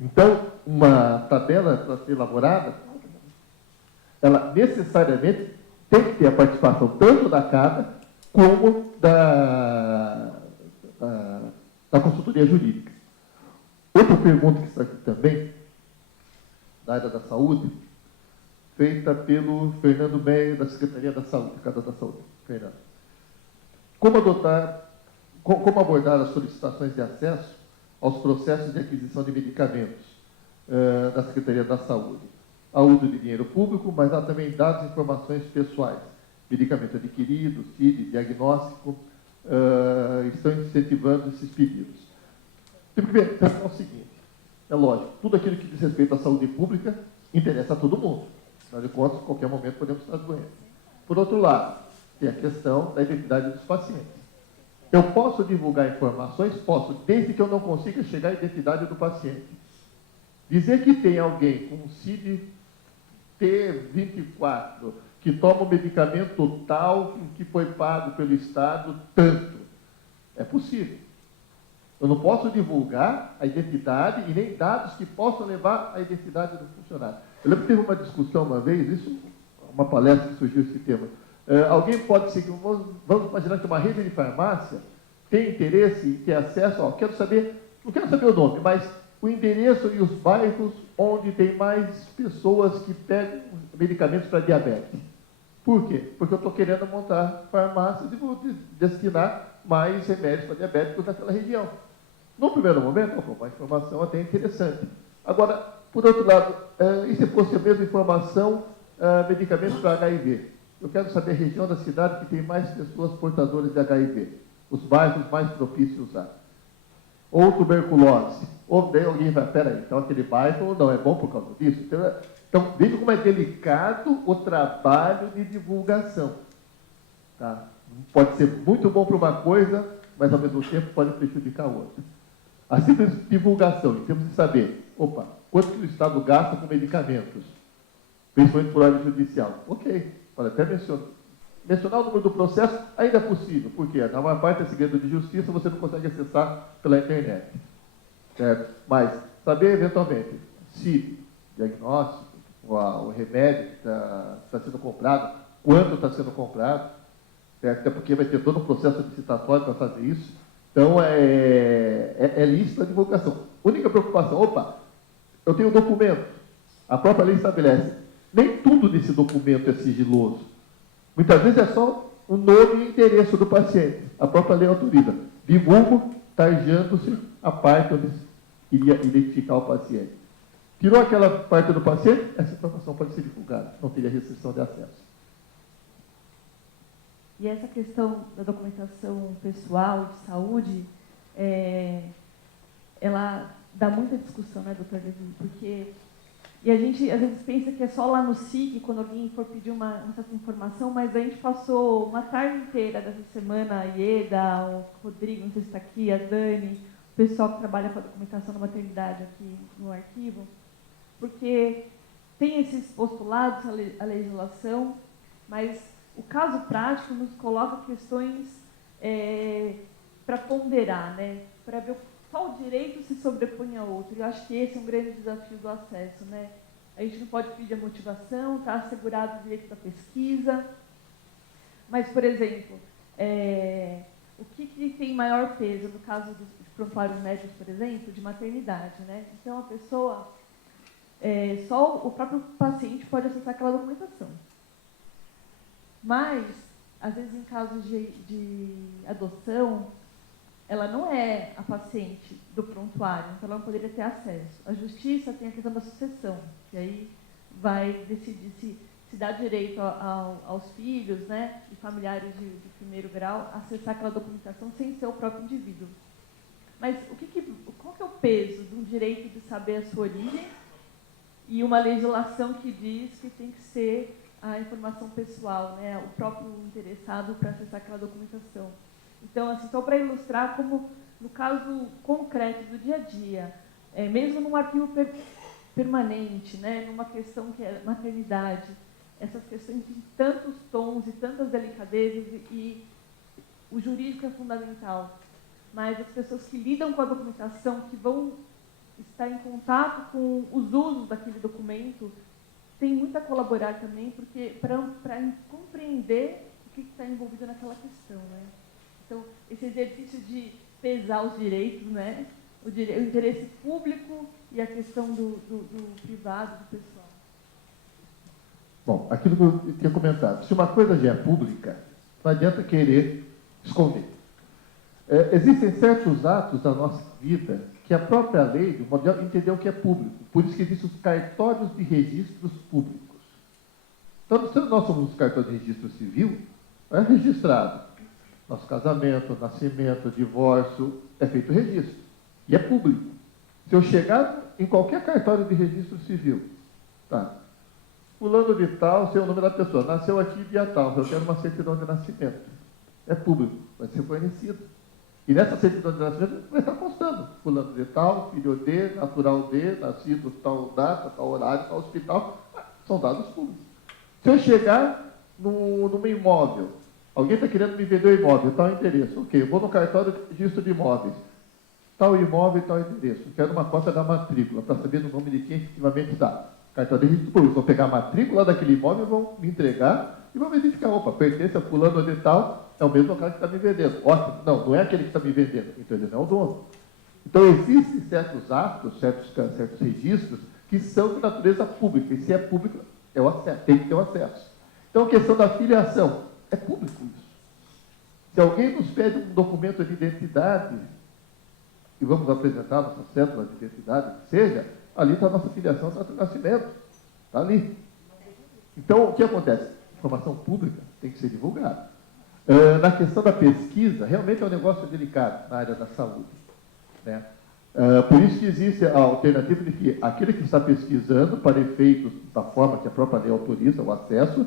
Então, uma tabela para ser elaborada, ela necessariamente tem que ter a participação tanto da CADA como da consultoria jurídica. Outra pergunta que está aqui também, da área da saúde, feita pelo Fernando Meyer, da Secretaria da Saúde, Casa da Saúde. Fernando. Como abordar as solicitações de acesso aos processos de aquisição de medicamentos da Secretaria da Saúde? Há uso de dinheiro público, mas há também dados e informações pessoais. Medicamento adquirido, CID, diagnóstico, estão incentivando esses pedidos. Tem que pensar o seguinte, é lógico, tudo aquilo que diz respeito à saúde pública interessa a todo mundo. Afinal de contas, em qualquer momento podemos estar doentes. Por outro lado, tem a questão da identidade dos pacientes. Eu posso divulgar informações? Posso, desde que eu não consiga chegar à identidade do paciente. Dizer que tem alguém com CID T24, que toma o medicamento tal, que foi pago pelo Estado, tanto. É possível. Eu não posso divulgar a identidade e nem dados que possam levar à identidade do funcionário. Eu lembro que teve uma discussão uma vez, uma palestra que surgiu esse tema. Alguém pode seguir, vamos imaginar que uma rede de farmácia tem interesse em ter acesso, não quero saber o nome, mas o endereço e os bairros onde tem mais pessoas que pegam medicamentos para diabetes. Por quê? Porque eu estou querendo montar farmácias e vou destinar mais remédios para diabéticos naquela região. No primeiro momento, uma informação até interessante. Agora, por outro lado, e se fosse a mesma informação, medicamentos para HIV? Eu quero saber a região da cidade que tem mais pessoas portadoras de HIV, os bairros mais propícios a usar. Ou tuberculose. Ou daí alguém vai, peraí, então aquele bairro não é bom por causa disso? Então, veja como é delicado o trabalho de divulgação. Tá? Pode ser muito bom para uma coisa, mas ao mesmo tempo pode prejudicar a outra. A simples divulgação, em termos de saber, quanto que o Estado gasta com medicamentos, principalmente por ordem judicial. Ok, pode até mencionar. Mencionar o número do processo ainda é possível, porque na maior parte é segredo de justiça, você não consegue acessar pela internet. Certo? Mas saber, eventualmente, se diagnóstico, o remédio que está sendo comprado, quanto está sendo comprado, certo? Até porque vai ter todo um processo licitatório para fazer isso. Então, é lícito a divulgação. Única preocupação, opa, eu tenho um documento, a própria lei estabelece, nem tudo nesse documento é sigiloso. Muitas vezes é só o nome e endereço do paciente. A própria lei autoriza. Divulgo, tarjando-se a parte onde iria identificar o paciente. Tirou aquela parte do paciente, essa informação pode ser divulgada, não teria restrição de acesso. E essa questão da documentação pessoal de saúde, ela dá muita discussão, né, doutor Levi? Porque e a gente às vezes pensa que é só lá no SIC, quando alguém for pedir uma certa informação, mas a gente passou uma tarde inteira dessa semana, a Ieda, o Rodrigo, não sei se está aqui, a Dani, o pessoal que trabalha com a documentação da maternidade aqui no arquivo, porque tem esses postulados, a legislação, mas o caso prático nos coloca questões para ponderar, né? Para ver qual direito se sobrepõe a outro. Eu acho que esse é um grande desafio do acesso, né? A gente não pode pedir a motivação, está assegurado o direito da pesquisa, mas, por exemplo, o que tem maior peso no caso dos prontuários médicos, por exemplo, de maternidade, né? Então, a pessoa, só o próprio paciente pode acessar aquela documentação. Mas, às vezes, em casos de adoção, ela não é a paciente do prontuário, então ela não poderia ter acesso. A justiça tem a questão da sucessão, que aí vai decidir se dá direito aos filhos, né, e familiares de primeiro grau, acessar aquela documentação sem ser o próprio indivíduo. Mas qual que é o peso de um direito de saber a sua origem e uma legislação que diz que tem que ser a informação pessoal, né, o próprio interessado para acessar aquela documentação? Então, assim, só para ilustrar como, no caso concreto do dia a dia, mesmo num arquivo permanente, né, numa questão que é maternidade, essas questões têm tantos tons e tantas delicadezas e o jurídico é fundamental. Mas as pessoas que lidam com a documentação, que vão estar em contato com os usos daquele documento, têm muito a colaborar também, porque para compreender o que está envolvido naquela questão, né? Então, esse exercício de pesar os direitos, né? O interesse público e a questão do privado, do pessoal. Bom, aquilo que eu tinha comentado, se uma coisa já é pública, não adianta querer esconder. Existem certos atos da nossa vida que a própria lei, de modo geral, entendeu que é público. Por isso que existem os cartórios de registros públicos. Então, se nós somos os cartórios de registro civil, é registrado. Nosso casamento, nascimento, divórcio, é feito registro. E é público. Se eu chegar em qualquer cartório de registro civil, tá? Fulano de tal, seu nome da pessoa, nasceu aqui dia tal, eu quero uma certidão de nascimento. É público, vai ser fornecido. E nessa certidão de nascimento vai estar constando. Fulano de tal, filho de, natural de, nascido tal data, tal horário, tal hospital. São dados públicos. Se eu chegar num imóvel, alguém está querendo me vender o imóvel, tal endereço. Ok, eu vou no cartório de registro de imóveis. Tal imóvel e tal endereço. Quero uma cópia da matrícula, para saber o nome de quem efetivamente está. Cartório de registro público. Vão pegar a matrícula daquele imóvel, vão me entregar e vão verificar. Opa, pertence a fulano de tal, é o mesmo cara que está me vendendo. Ótimo. Não é aquele que está me vendendo. Então, ele não é o dono. Então, existem certos atos, certos registros, que são de natureza pública. E se é público, é o acesso, tem que ter o acesso. Então, a questão da filiação. É público isso. Se alguém nos pede um documento de identidade, e vamos apresentar nossa cédula de identidade, que seja, ali está a nossa filiação, está o nascimento. Está ali. Então, o que acontece? Informação pública tem que ser divulgada. Na questão da pesquisa, realmente é um negócio delicado na área da saúde, né? Por isso que existe a alternativa de que aquele que está pesquisando, para efeitos da forma que a própria lei autoriza o acesso,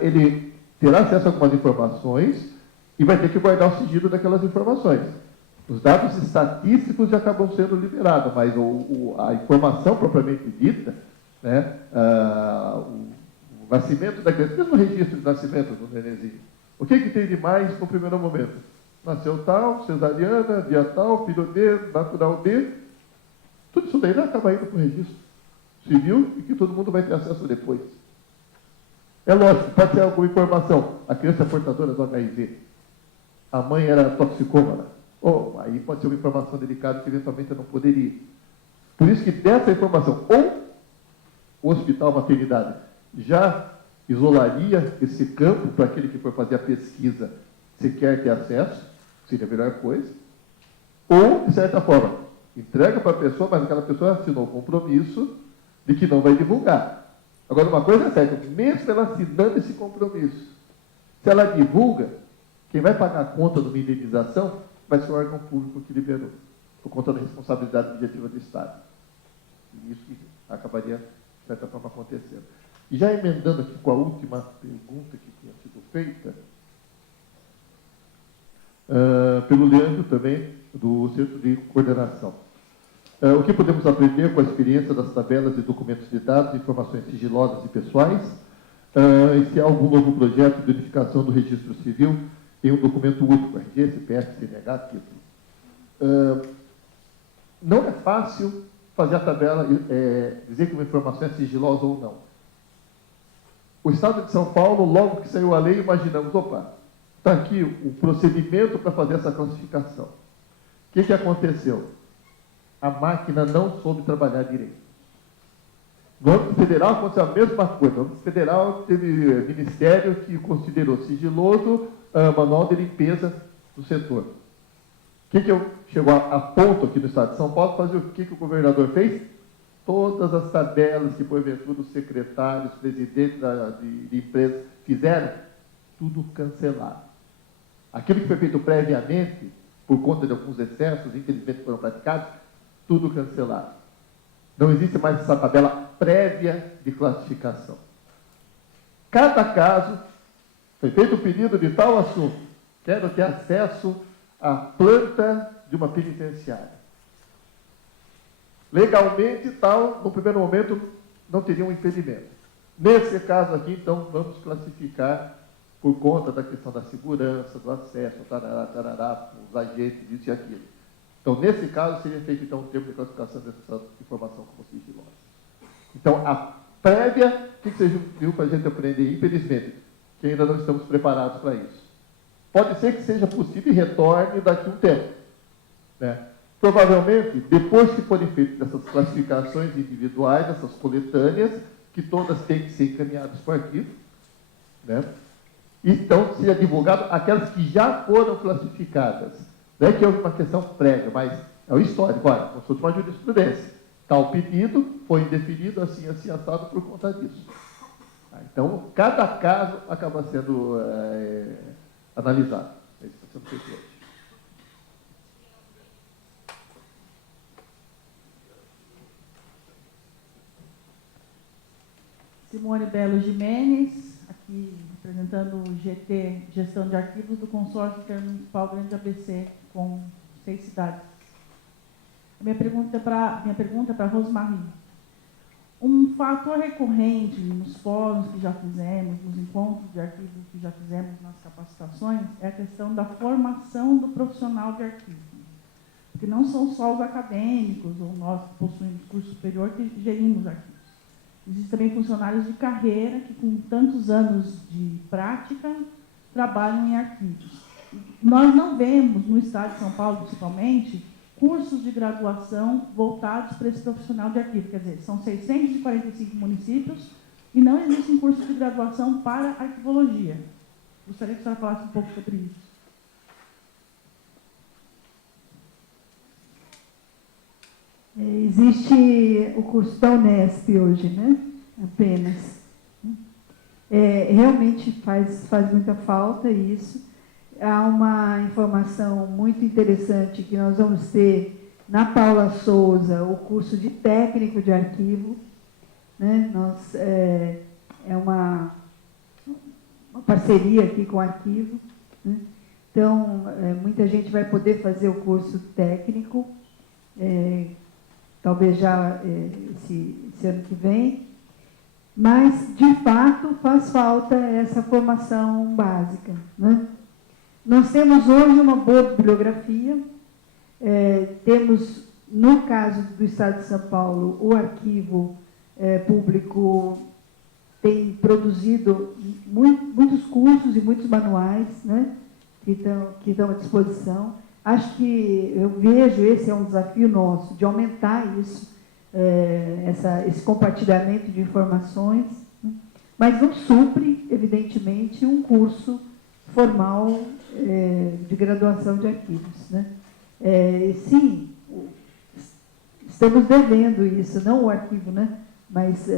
ele terá acesso a algumas informações e vai ter que guardar o sigilo daquelas informações. Os dados estatísticos já acabam sendo liberados, mas a informação propriamente dita, né, o nascimento da criança, mesmo o registro de nascimento do nenenzinho, o que tem de mais no primeiro momento? Nasceu tal, cesariana, dia tal, filho de, natural de, tudo isso daí vai acabar indo para o registro civil e que todo mundo vai ter acesso depois. É lógico, pode ter alguma informação. A criança é portadora do HIV. A mãe era toxicômana. Ou aí pode ser uma informação delicada que eventualmente eu não poderia. Por isso que dessa informação, ou o hospital maternidade já isolaria esse campo para aquele que for fazer a pesquisa, se quer ter acesso, seria a melhor coisa, ou, de certa forma, entrega para a pessoa, mas aquela pessoa assinou o compromisso de que não vai divulgar. Agora, uma coisa é certa, mesmo ela assinando esse compromisso, se ela divulga, quem vai pagar a conta de uma indenização vai ser o órgão público que liberou, por conta da responsabilidade objetiva do Estado. E isso acabaria, de certa forma, acontecendo. E já emendando aqui com a última pergunta que tinha sido feita, pelo Leandro também, do Centro de Coordenação. O que podemos aprender com a experiência das tabelas e documentos de dados, informações sigilosas e pessoais? E se há algum novo projeto de unificação do registro civil em um documento único, RG, CPF, CNH, título? Não é fácil fazer a tabela, dizer que uma informação é sigilosa ou não. O Estado de São Paulo, logo que saiu a lei, imaginamos, opa, está aqui o procedimento para fazer essa classificação. O que aconteceu? A máquina não soube trabalhar direito. No âmbito federal aconteceu a mesma coisa. No âmbito federal teve ministério que considerou sigiloso manual de limpeza do setor. O que chegou a ponto aqui no Estado de São Paulo, fazer o que o governador fez? Todas as tabelas que, porventura, os secretários, presidentes de empresas fizeram, tudo cancelado. Aquilo que foi feito previamente, por conta de alguns excessos, infelizmente foram praticados, tudo cancelado. Não existe mais essa tabela prévia de classificação. Cada caso, foi feito o pedido de tal assunto, quero ter acesso à planta de uma penitenciária. Legalmente, tal, no primeiro momento, não teria um impedimento. Nesse caso aqui, então, vamos classificar por conta da questão da segurança, do acesso, tarará, os agentes, isso e aquilo. Então, nesse caso, seria feito, então, um termo de classificação dessa informação como sigilosa. Então, a prévia, o que vocês viram para a gente aprender? Infelizmente, que ainda não estamos preparados para isso. Pode ser que seja possível e retorne daqui a um tempo. Né? Provavelmente, depois que forem feitas essas classificações individuais, essas coletâneas, que todas têm que ser encaminhadas para o arquivo, né? Então, seja divulgado aquelas que já foram classificadas. Não é que houve uma questão prévia, mas é o histórico. Olha, como se fosse uma jurisprudência. Tal pedido foi indefinido, assim, assado por conta disso. Então, cada caso acaba sendo analisado. É isso que está sendo feito hoje. Simone Belo Jimenez, aqui representando o GT, Gestão de Arquivos do Consórcio Intermunicipal Grande ABC, com 6 cidades. Minha pergunta é para Rosmarie. Um fator recorrente nos fóruns que já fizemos, nos encontros de arquivos que já fizemos nas capacitações, é a questão da formação do profissional de arquivo. Porque não são só os acadêmicos, ou nós que possuímos curso superior, que gerimos arquivos. Existem também funcionários de carreira que, com tantos anos de prática, trabalham em arquivos. Nós não vemos, no Estado de São Paulo, principalmente, cursos de graduação voltados para esse profissional de arquivo. Quer dizer, são 645 municípios e não existem cursos de graduação para arquivologia. Gostaria que a senhora falasse um pouco sobre isso. Existe o curso da Unesp hoje, né? Apenas. Realmente faz muita falta isso. Há uma informação muito interessante que nós vamos ter na Paula Souza, o curso de técnico de arquivo. Né? É uma parceria aqui com o arquivo. Né? Então, muita gente vai poder fazer o curso técnico, talvez já esse ano que vem, mas, de fato, faz falta essa formação básica. Né? Nós temos hoje uma boa bibliografia, temos, no caso do Estado de São Paulo, o arquivo público tem produzido muitos cursos e muitos manuais, né, que estão à disposição. Acho que eu vejo, esse é um desafio nosso, de aumentar isso, esse compartilhamento de informações, né? Mas não supre, evidentemente, um curso formal de graduação de arquivos, né? Sim, estamos devendo isso, não o arquivo, né? Mas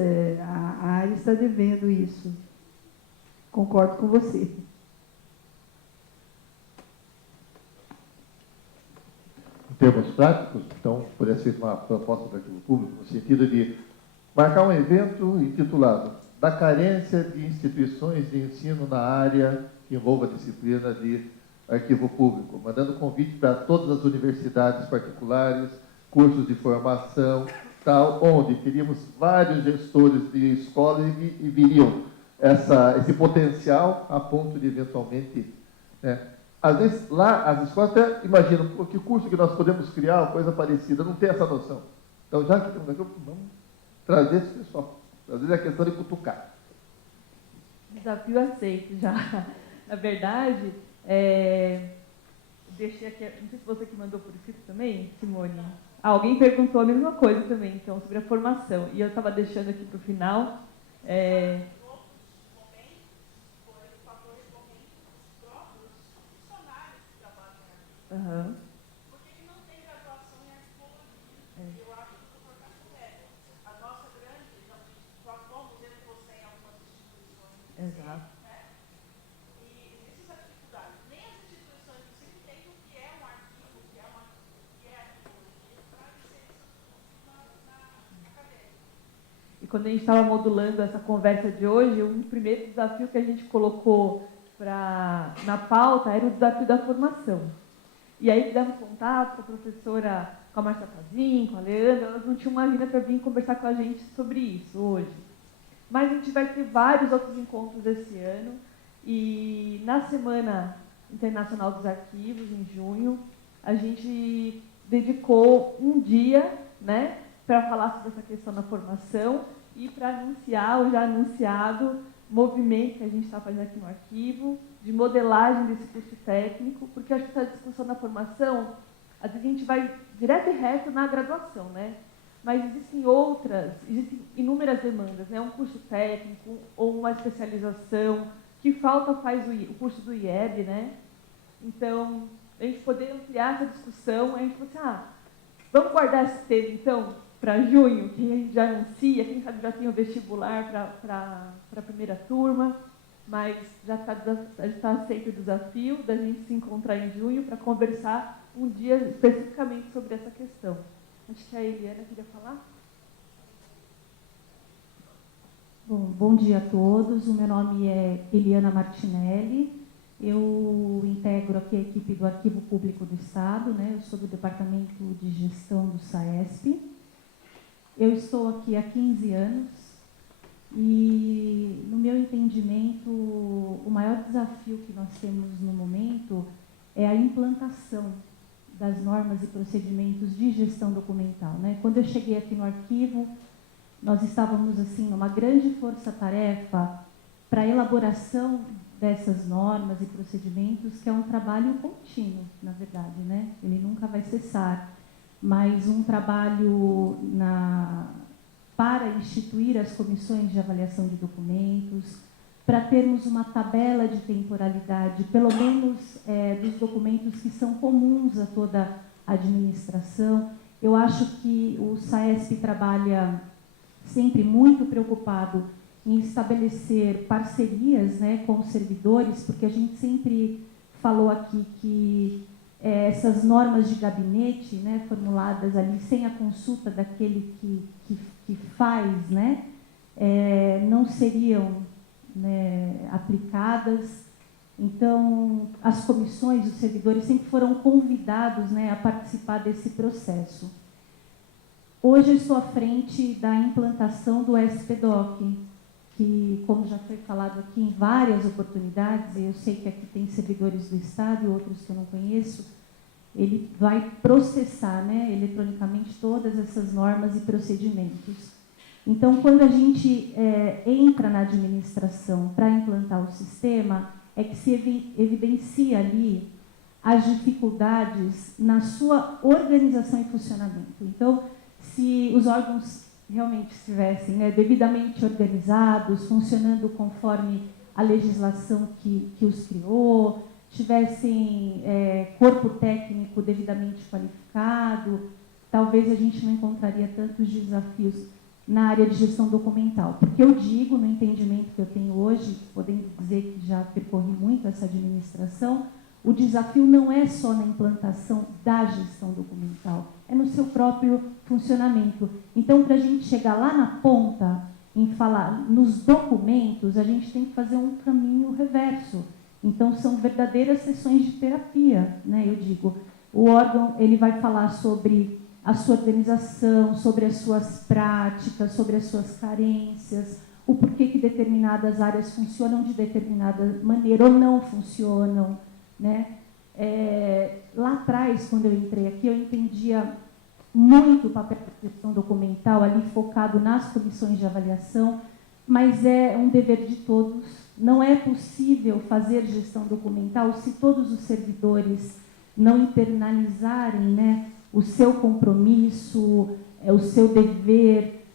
a área está devendo isso. Concordo com você. Em termos práticos, então, pudesse ser uma proposta do arquivo público, no sentido de marcar um evento intitulado "Da carência de instituições de ensino na área que envolva a disciplina de arquivo público", mandando convite para todas as universidades particulares, cursos de formação, tal, onde teríamos vários gestores de escola e viriam esse potencial a ponto de, eventualmente, às vezes, lá, as escolas até imaginam que curso que nós podemos criar, uma coisa parecida, não tem essa noção. Então, já que temos aqui, vamos trazer esse pessoal. Às vezes é questão de cutucar. Desafio aceito já. Na verdade, deixei aqui, não sei se você que mandou por escrito também, Simone. Alguém perguntou a mesma coisa também, então, sobre a formação. E eu estava deixando aqui para o final. Uhum. Por que não tem graduação em arquivologia? Eu acho que o doutor está correto. A nossa grande, nós fomos, eu e você, em algumas instituições. Exato. Né? E existe essa dificuldade. Nem as instituições do ensino têm o que é um arquivo, o que é arquivologia, para inserir isso na academia. E quando a gente estava modulando essa conversa de hoje, um primeiro desafio que a gente colocou na pauta era o desafio da formação. E aí fizemos contato com a professora, com a Marcia Pazin, com a Leandra, elas não tinham uma agenda para vir conversar com a gente sobre isso hoje. Mas a gente vai ter vários outros encontros esse ano, e na Semana Internacional dos Arquivos, em junho, a gente dedicou um dia, né, para falar sobre essa questão da formação e para anunciar o já anunciado movimento que a gente está fazendo aqui no arquivo, de modelagem desse curso técnico, porque eu acho que essa discussão da formação, às vezes a gente vai direto e reto na graduação, né? Mas existem inúmeras demandas, né? Um curso técnico ou uma especialização, que falta faz o curso do IEB, né? Então, a gente poder ampliar essa discussão, a gente falou assim, vamos guardar esse tema, então, para junho, que a gente já anuncia, quem sabe já tem o vestibular para a primeira turma, mas já está aceito o desafio da gente se encontrar em junho para conversar um dia especificamente sobre essa questão. Acho que a Eliana queria falar. Bom dia a todos. O meu nome é Eliana Martinelli. Eu integro aqui a equipe do Arquivo Público do Estado, né? Eu sou do Departamento de Gestão do SAESP. Eu estou aqui há 15 anos e, no meu entendimento, o maior desafio que nós temos no momento é a implantação das normas e procedimentos de gestão documental, né? Quando eu cheguei aqui no arquivo, nós estávamos assim numa grande força-tarefa para a elaboração dessas normas e procedimentos, que é um trabalho contínuo, na verdade, né? Ele nunca vai cessar, mas um trabalho para instituir as comissões de avaliação de documentos, para termos uma tabela de temporalidade, pelo menos dos documentos que são comuns a toda a administração. Eu acho que o SAESP trabalha sempre muito preocupado em estabelecer parcerias, né, com os servidores, porque a gente sempre falou aqui que essas normas de gabinete, né, formuladas ali sem a consulta daquele que faz, né, não seriam, né, aplicadas. Então, as comissões, os servidores sempre foram convidados, né, a participar desse processo. Hoje eu estou à frente da implantação do SPDOC, que, como já foi falado aqui em várias oportunidades, eu sei que aqui tem servidores do Estado e outros que eu não conheço, ele vai processar, né, eletronicamente todas essas normas e procedimentos. Então, quando a gente entra na administração para implantar o sistema, é que se evidencia ali as dificuldades na sua organização e funcionamento. Então, se os órgãos realmente estivessem, né, devidamente organizados, funcionando conforme a legislação que os criou, tivessem corpo técnico devidamente qualificado, talvez a gente não encontraria tantos desafios na área de gestão documental. Porque eu digo, no entendimento que eu tenho hoje, podendo dizer que já percorri muito essa administração, o desafio não é só na implantação da gestão documental, é no seu próprio funcionamento. Então, para a gente chegar lá na ponta, em falar nos documentos, a gente tem que fazer um caminho reverso. Então, são verdadeiras sessões de terapia, né? Eu digo, o órgão ele vai falar sobre a sua organização, sobre as suas práticas, sobre as suas carências, o porquê que determinadas áreas funcionam de determinada maneira ou não funcionam, né? Lá atrás, quando eu entrei aqui, eu entendia muito o papel da gestão documental, ali focado nas comissões de avaliação, mas é um dever de todos. Não é possível fazer gestão documental se todos os servidores não internalizarem, né, o seu compromisso, o seu dever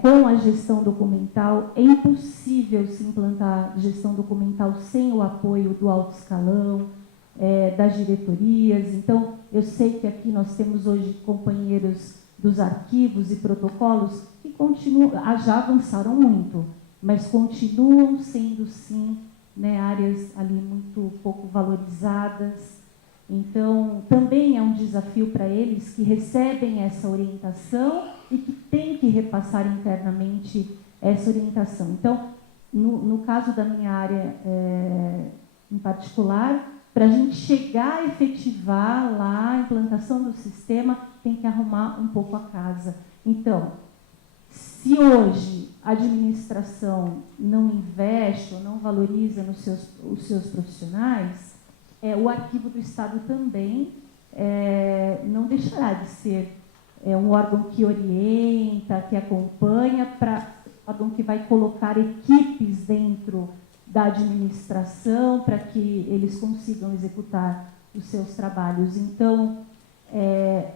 com a gestão documental. É impossível se implantar gestão documental sem o apoio do alto escalão, das diretorias. Então, eu sei que aqui nós temos hoje companheiros dos arquivos e protocolos que continuam, já avançaram muito, mas continuam sendo, sim, né, áreas ali muito pouco valorizadas. Então, também é um desafio para eles que recebem essa orientação e que têm que repassar internamente essa orientação. Então, no caso da minha área em particular, para a gente chegar a efetivar lá a implantação do sistema, tem que arrumar um pouco a casa. Então, se hoje a administração não investe ou não valoriza os seus profissionais, o Arquivo do Estado também não deixará de ser um órgão que orienta, que acompanha, para um órgão que vai colocar equipes dentro da administração para que eles consigam executar os seus trabalhos. Então,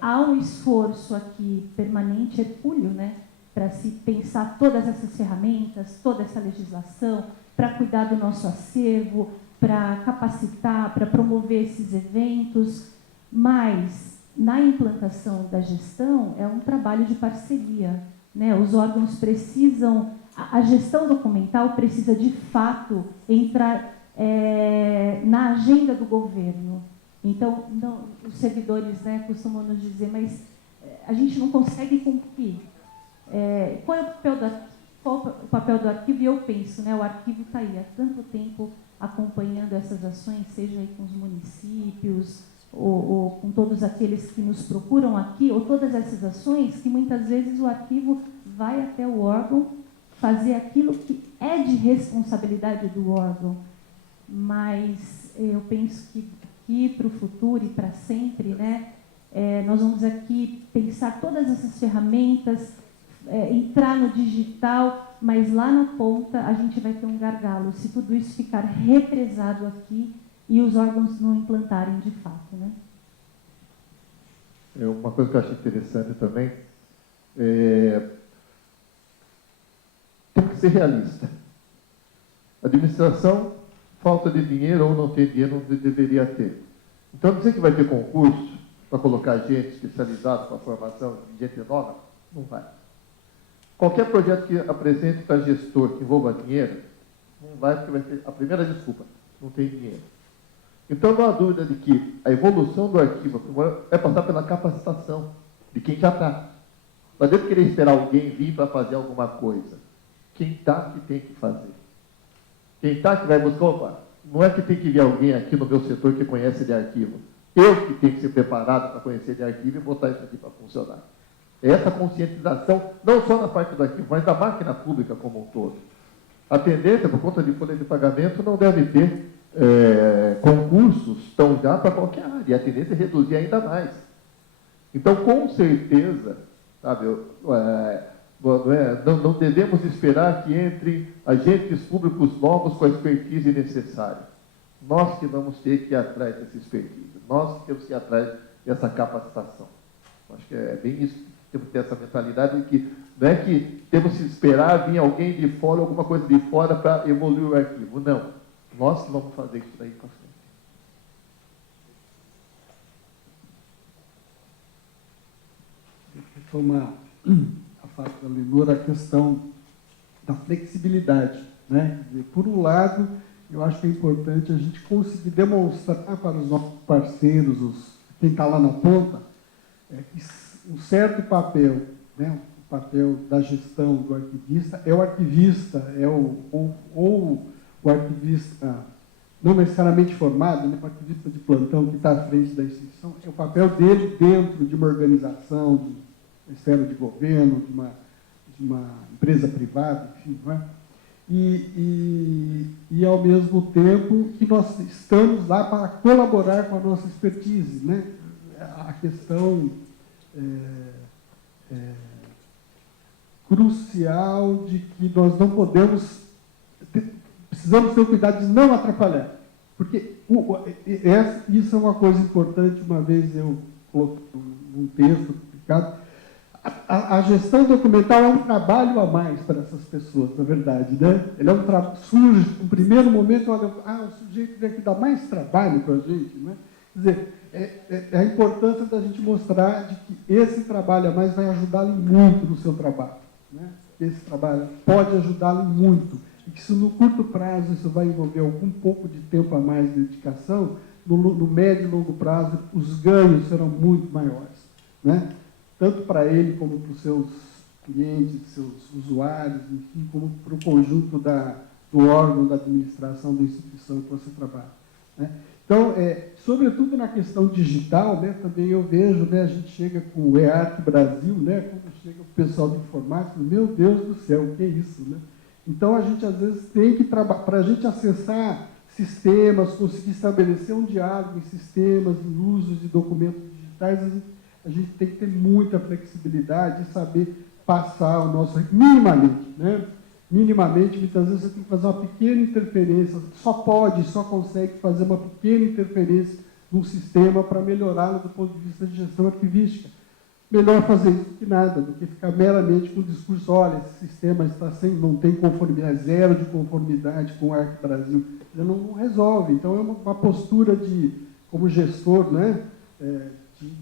há um esforço aqui permanente, hercúleo, né, para se pensar todas essas ferramentas, toda essa legislação, para cuidar do nosso acervo, para capacitar, para promover esses eventos, mas na implantação da gestão é um trabalho de parceria, né? Os órgãos precisam, a gestão documental precisa de fato entrar na agenda do governo. Então, os servidores, né, costumam nos dizer, mas a gente não consegue cumprir. Qual é o papel do arquivo? E eu penso, né, o arquivo está aí há tanto tempo acompanhando essas ações, seja aí com os municípios, ou com todos aqueles que nos procuram aqui, ou todas essas ações que muitas vezes o arquivo vai até o órgão fazer aquilo que é de responsabilidade do órgão. Mas eu penso que aqui para o futuro e para sempre, né, nós vamos aqui pensar todas essas ferramentas, entrar no digital, mas lá na ponta a gente vai ter um gargalo, se tudo isso ficar represado aqui e os órgãos não implantarem de fato, né? Uma coisa que eu acho interessante também tem que ser realista. A administração, falta de dinheiro ou não tem dinheiro, não deveria ter. Então, dizer que vai ter concurso para colocar gente especializada para a formação de gente nova, não vai. Qualquer projeto que apresente para gestor que envolva dinheiro, não vai, porque vai ter a primeira desculpa, não tem dinheiro. Então, não há dúvida de que a evolução do arquivo é passar pela capacitação de quem já está. Não adianta querer esperar alguém vir para fazer alguma coisa. Quem está que tem que fazer. Quem está que vai buscar, opa, não é que tem que vir alguém aqui no meu setor que conhece de arquivo. Eu que tenho que ser preparado para conhecer de arquivo e botar isso aqui para funcionar. Essa conscientização, não só na parte do arquivo, mas da máquina pública como um todo. A tendência, por conta de folha de pagamento, não deve ter concursos tão já para qualquer área. E a tendência é reduzir ainda mais. Então, com certeza, sabe, não devemos esperar que entre agentes públicos novos com a expertise necessária. Nós que vamos ter que ir atrás dessa expertise, nós que temos que ir atrás dessa capacitação. Acho que é bem isso, temos que ter essa mentalidade de que não é que temos que esperar vir alguém de fora, alguma coisa de fora para evoluir o arquivo. Não. Nós que vamos fazer isso daí para frente. Retomar a fala da Lenora, a questão da flexibilidade, né? Por um lado, eu acho que é importante a gente conseguir demonstrar para os nossos parceiros, quem está lá na ponta, que um certo papel, né? O papel da gestão do arquivista é o arquivista, ou o arquivista não necessariamente formado, né? O arquivista de plantão que está à frente da instituição, é o papel dele dentro de uma organização, de uma esfera de governo, de uma empresa privada, enfim, não é? E, ao mesmo tempo, que nós estamos lá para colaborar com a nossa expertise, né? A questão crucial de que nós não podemos, precisamos ter o cuidado de não atrapalhar, porque isso é uma coisa importante. Uma vez eu coloquei num texto publicado, a gestão documental é um trabalho a mais para essas pessoas, na verdade, né? Ele é um trabalho, surge, no primeiro momento, olha, o sujeito tem que dar mais trabalho para a gente, né? Quer dizer, é a importância da gente mostrar de que esse trabalho a mais vai ajudá-lo muito no seu trabalho, né? Esse trabalho pode ajudá-lo muito, e que se no curto prazo isso vai envolver algum pouco de tempo a mais de dedicação, no médio e longo prazo os ganhos serão muito maiores, né? Tanto para ele como para os seus clientes, seus usuários, enfim, como para o conjunto do órgão, da administração, da instituição que você trabalha, né? Então, sobretudo na questão digital, né, também eu vejo, né, a gente chega com o EARC Brasil, né, quando chega o pessoal de informática, meu Deus do céu, o que é isso, né? Então, a gente, às vezes, tem que trabalhar, para a gente acessar sistemas, conseguir estabelecer um diálogo em sistemas, em usos de documentos digitais, a gente tem que ter muita flexibilidade e saber passar o nosso... minimamente, né? Minimamente, muitas vezes você tem que fazer uma pequena interferência, só consegue fazer uma pequena interferência num sistema para melhorá-lo do ponto de vista de gestão arquivística. Melhor fazer isso do que nada, do que ficar meramente com o discurso, olha, esse sistema está não tem conformidade, zero de conformidade com o ARC Brasil. Não resolve. Então, é uma postura como gestor, né,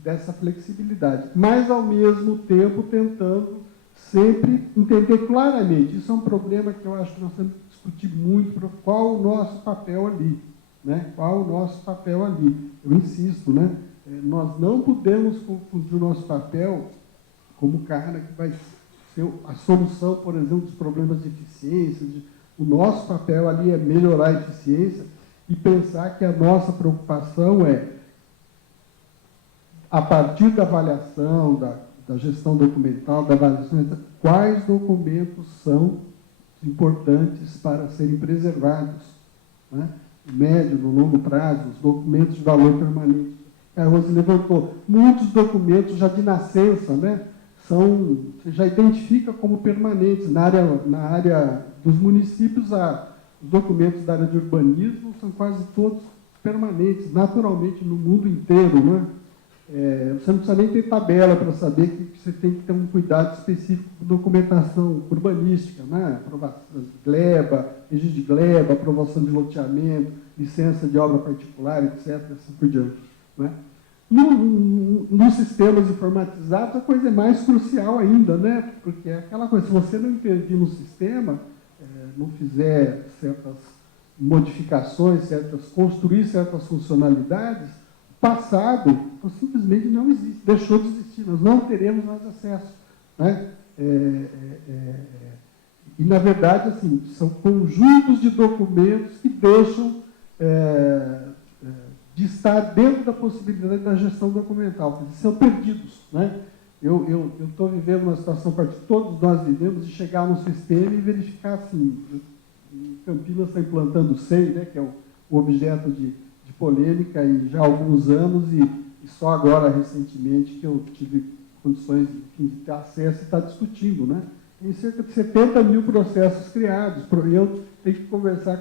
dessa flexibilidade. Mas, ao mesmo tempo, tentando sempre entender claramente. Isso é um problema que eu acho que nós temos que discutir muito, qual o nosso papel ali, né? Qual o nosso papel ali? Eu insisto, né? Nós não podemos confundir o nosso papel como cara que vai ser a solução, por exemplo, dos problemas de eficiência. O nosso papel ali é melhorar a eficiência e pensar que a nossa preocupação é, a partir da avaliação, da gestão documental, da avaliação, quais documentos são importantes para serem preservados, né? No médio, no longo prazo, os documentos de valor permanente. A Rose levantou, muitos documentos já de nascença, né, você já identifica como permanentes. Na área dos municípios, os documentos da área de urbanismo são quase todos permanentes, naturalmente, no mundo inteiro, né? Você não precisa nem ter tabela para saber que você tem que ter um cuidado específico com documentação urbanística, né? Aprovação de gleba, registro de gleba, aprovação de loteamento, licença de obra particular, etc., assim por diante, né? Nos sistemas informatizados, a coisa é mais crucial ainda, né? Porque é aquela coisa, se você não intervir no sistema, não fizer certas modificações, construir certas funcionalidades, passado simplesmente não existe, deixou de existir, nós não teremos mais acesso, né? E, na verdade, assim, são conjuntos de documentos que deixam de estar dentro da possibilidade da gestão documental, que são perdidos, né? Eu estou vivendo uma situação, todos nós vivemos, de chegar no sistema e verificar assim, em Campinas está implantando o SEI, né, que é o objeto de polêmica e já há alguns anos, e só agora, recentemente, que eu tive condições de ter acesso e estar discutindo, né? Tem cerca de 70 mil processos criados. tem que conversar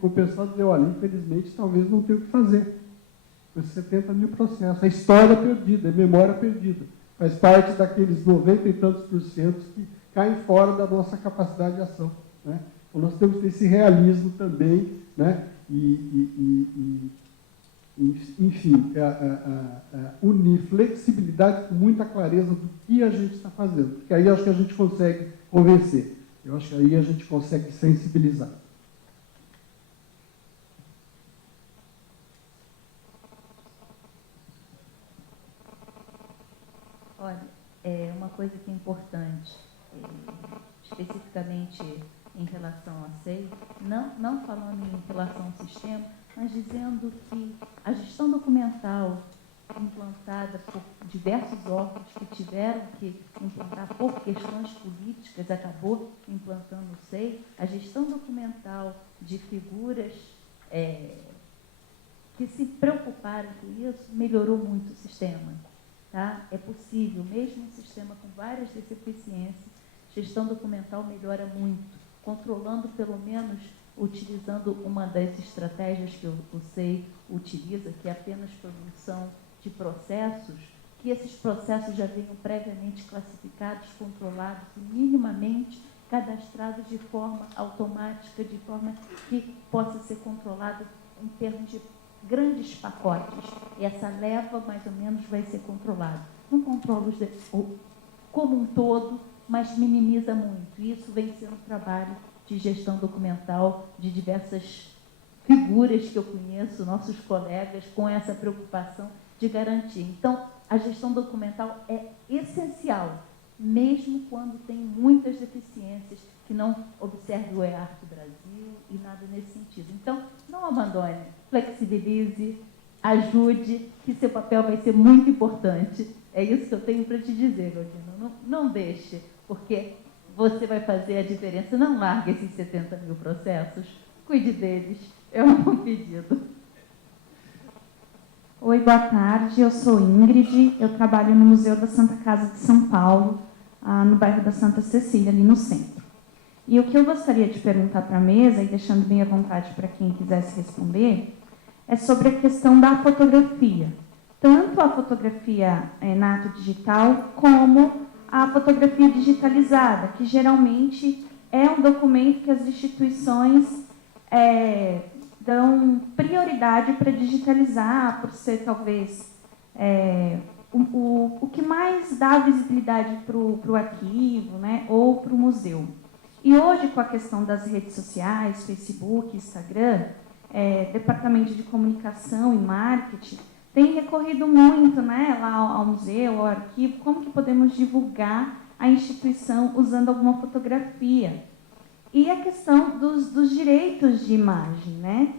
com o pessoal e dizer, olha, infelizmente, talvez não tenha o que fazer. Os 70 mil processos. A história perdida, a memória perdida. Faz parte daqueles 90 e tantos % que caem fora da nossa capacidade de ação. Né? Então, nós temos que ter esse realismo também, né? Enfim, unir flexibilidade com muita clareza do que a gente está fazendo. Porque aí eu acho que a gente consegue convencer. Eu acho que aí a gente consegue sensibilizar. Olha, uma coisa que é importante, especificamente em relação à SEI, não falando em relação ao sistema, mas dizendo que a gestão documental implantada por diversos órgãos que tiveram que implantar por questões políticas, acabou implantando o SEI, a gestão documental de figuras que se preocuparam com isso, melhorou muito o sistema. Tá? É possível, mesmo um sistema com várias deficiências, gestão documental melhora muito, controlando pelo menos, utilizando uma das estratégias que o SEI utiliza, que é apenas produção de processos, que esses processos já venham previamente classificados, controlados e minimamente cadastrados de forma automática, de forma que possa ser controlado em termos de grandes pacotes. Essa leva, mais ou menos, vai ser controlada. Não controla como um todo, mas minimiza muito. Isso vem sendo um trabalho de gestão documental de diversas figuras que eu conheço, nossos colegas, com essa preocupação de garantir. Então, a gestão documental é essencial, mesmo quando tem muitas deficiências, que não observe o EARC Brasil e nada nesse sentido. Então, não abandone, flexibilize, ajude, que seu papel vai ser muito importante. É isso que eu tenho para te dizer, Galdino. Não deixe, porque você vai fazer a diferença. Não largue esses 70 mil processos, cuide deles. É um bom pedido. Oi, boa tarde. Eu sou Ingrid. Eu trabalho no Museu da Santa Casa de São Paulo, no bairro da Santa Cecília, ali no centro. E o que eu gostaria de perguntar para a mesa, e deixando bem à vontade para quem quisesse responder, é sobre a questão da fotografia. Tanto a fotografia na ato digital, como a fotografia digitalizada, que geralmente é um documento que as instituições dão prioridade para digitalizar, por ser talvez o que mais dá visibilidade para o arquivo, né, ou para o museu. E hoje, com a questão das redes sociais, Facebook, Instagram, Departamento de Comunicação e Marketing, tem recorrido muito, né, lá ao museu, ao arquivo, como que podemos divulgar a instituição usando alguma fotografia. E a questão dos direitos de imagem, né,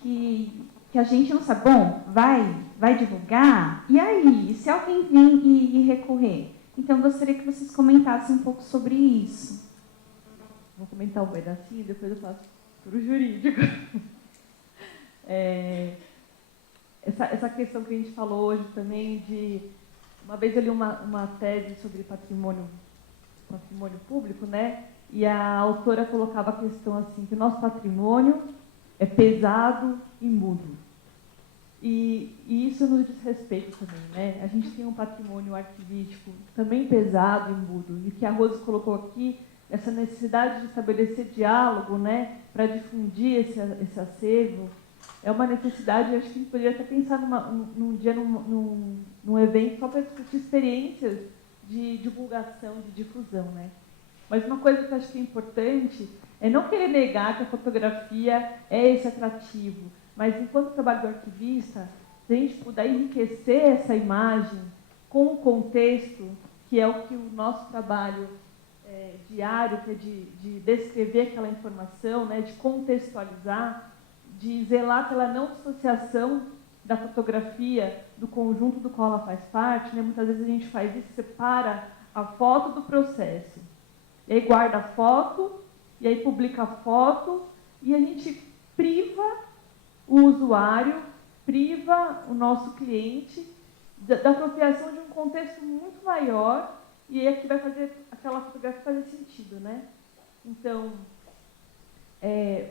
que a gente não sabe, bom, vai divulgar? E aí, se alguém vir e recorrer? Então, gostaria que vocês comentassem um pouco sobre isso. Vou comentar um pedacinho, depois eu passo para o jurídico. Essa questão que a gente falou hoje também de... Uma vez eu li uma tese sobre patrimônio público, né? E a autora colocava a questão assim, que o nosso patrimônio é pesado e mudo. E isso nos diz respeito também, né? A gente tem um patrimônio arquivístico também pesado e mudo. E o que a Rose colocou aqui, essa necessidade de estabelecer diálogo, né, para difundir esse acervo, é uma necessidade. Eu acho que a gente poderia até pensar num dia, num evento só para discutir experiências de divulgação, de difusão, né? Mas uma coisa que eu acho que é importante é não querer negar que a fotografia é esse atrativo, mas enquanto trabalhador arquivista, se a gente puder enriquecer essa imagem com o contexto, que é o que o nosso trabalho diário, que é de descrever aquela informação, né, de contextualizar, de zelar pela não dissociação da fotografia do conjunto do qual ela faz parte, né? Muitas vezes a gente faz isso, separa a foto do processo, e aí guarda a foto, e aí publica a foto, e a gente priva o usuário, priva o nosso cliente da apropriação de um contexto muito maior, e é que vai fazer aquela fotografia fazer sentido, né? Então,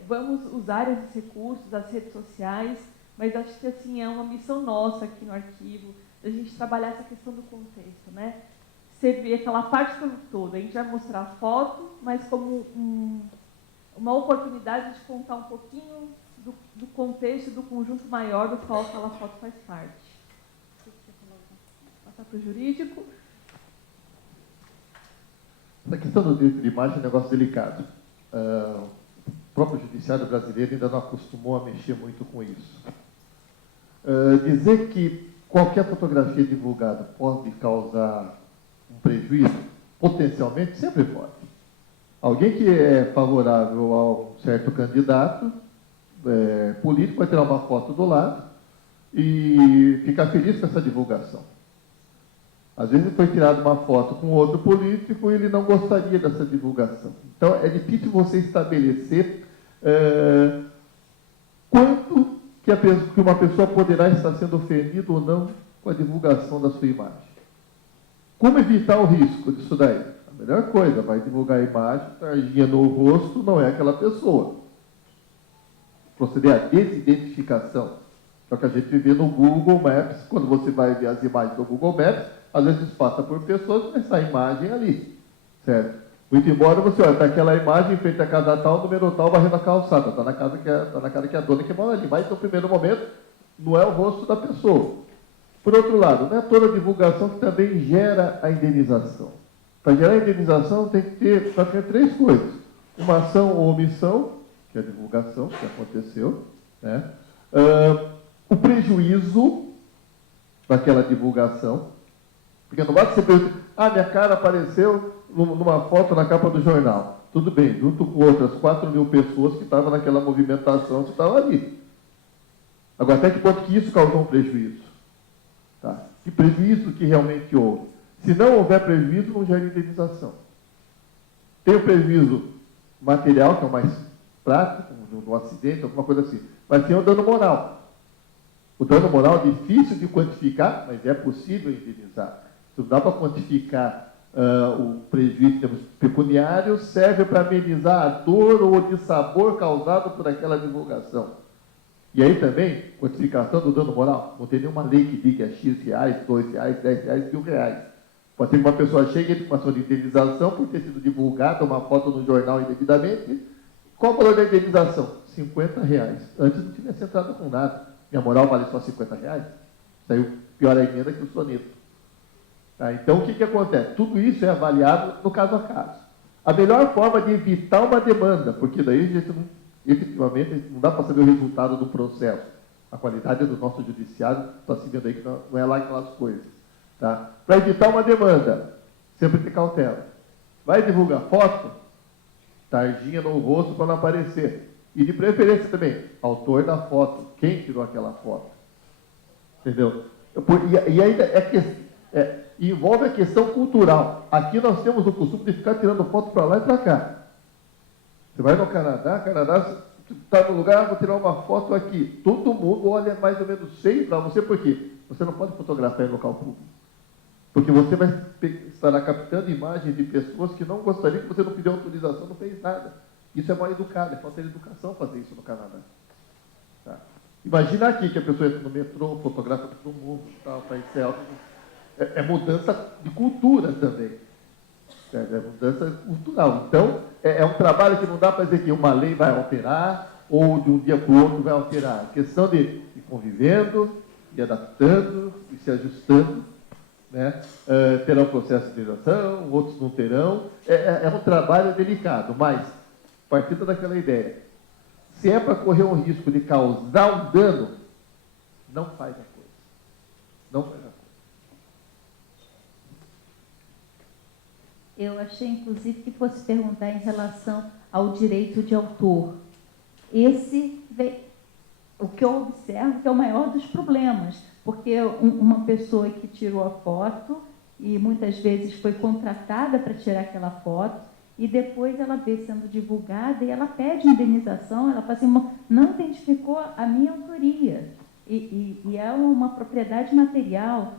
vamos usar esses recursos, as redes sociais, mas acho que assim é uma missão nossa aqui no arquivo, a gente trabalhar essa questão do contexto, né? Você vê aquela parte pelo todo, a gente vai mostrar a foto, mas como uma oportunidade de contar um pouquinho do contexto, do conjunto maior do qual aquela foto faz parte. Passar para o jurídico. Essa questão do direito de imagem é um negócio delicado. O próprio judiciário brasileiro ainda não acostumou a mexer muito com isso. Dizer que qualquer fotografia divulgada pode causar um prejuízo, potencialmente, sempre pode. Alguém que é favorável a um certo candidato político vai tirar uma foto do lado e ficar feliz com essa divulgação. Às vezes foi tirada uma foto com outro político e ele não gostaria dessa divulgação. Então, é difícil você estabelecer quanto que uma pessoa poderá estar sendo ofendida ou não com a divulgação da sua imagem. Como evitar o risco disso daí? A melhor coisa, vai divulgar a imagem, tarjinha no rosto, não é aquela pessoa. Proceder à desidentificação. É o que a gente vê no Google Maps, quando você vai ver as imagens do Google Maps, às vezes passa por pessoas, mas essa imagem ali, certo? Muito embora você olha, está aquela imagem feita a casa tal, número tal, varrendo a calçada, está na cara que é a dona que mora ali, mas no primeiro momento não é o rosto da pessoa. Por outro lado, não é toda divulgação que também gera a indenização. Para gerar a indenização tem que ter praticamente 3 coisas. Uma ação ou omissão, que é a divulgação, que aconteceu, né? O prejuízo daquela divulgação, porque não basta você perguntar, minha cara apareceu numa foto na capa do jornal. Tudo bem, junto com outras 4.000 pessoas que estavam naquela movimentação que estavam ali. Agora, até que ponto que isso causou um prejuízo? Tá? Que prejuízo que realmente houve? Se não houver prejuízo, não gera indenização. Tem o prejuízo material, que é o mais prático, um acidente, alguma coisa assim. Mas tem o dano moral. O dano moral é difícil de quantificar, mas é possível indenizar. Se não dá para quantificar o prejuízo em termos pecuniários, serve para amenizar a dor ou o dissabor causado por aquela divulgação. E aí também, quantificação do dano moral. Não tem nenhuma lei que diga X reais, 2 reais, 10 reais, 1.000 reais. Pode ser que uma pessoa chegue com uma ação de indenização por ter sido divulgada uma foto no jornal indevidamente. Qual o valor da indenização? 50 reais. Antes não tivesse entrado com nada. Minha moral vale só 50 reais? Saiu pior a emenda que o soneto. Tá? Então, o que acontece? Tudo isso é avaliado no caso a caso. A melhor forma de evitar uma demanda, porque daí a gente não, efetivamente não dá para saber o resultado do processo. A qualidade do nosso judiciário está se vendo aí que não é lá aquelas coisas. Tá? Para evitar uma demanda, sempre ter cautela. Vai divulgar foto? Tarjinha no rosto para não aparecer. E de preferência também, autor da foto, quem tirou aquela foto. Entendeu? E ainda envolve a questão cultural. Aqui nós temos o costume de ficar tirando foto para lá e para cá. Você vai no Canadá está no lugar, vou tirar uma foto aqui. Todo mundo olha mais ou menos feio para você, por quê? Você não pode fotografar em local público. Porque você vai estar captando imagens de pessoas que não gostariam, que você não pediu autorização, não fez nada. Isso é mal educado, é falta de educação fazer isso no Canadá. Tá? Imagina aqui que a pessoa entra no metrô, fotografa todo mundo, tal, faz selfie. É mudança de cultura também. É mudança cultural. Então, é um trabalho que não dá para dizer que uma lei vai alterar ou de um dia para o outro vai alterar. É questão de ir convivendo, ir adaptando e se ajustando. Né? Terão processo de legislação, outros não terão. É um trabalho delicado, mas, partindo daquela ideia, se é para correr um risco de causar um dano, não faz a coisa. Não faz a coisa. Eu achei, inclusive, que fosse perguntar em relação ao direito de autor. O que eu observo que é o maior dos problemas, porque uma pessoa que tirou a foto e muitas vezes foi contratada para tirar aquela foto e depois ela vê sendo divulgada e ela pede indenização, ela fala assim, não identificou a minha autoria. E é uma propriedade material,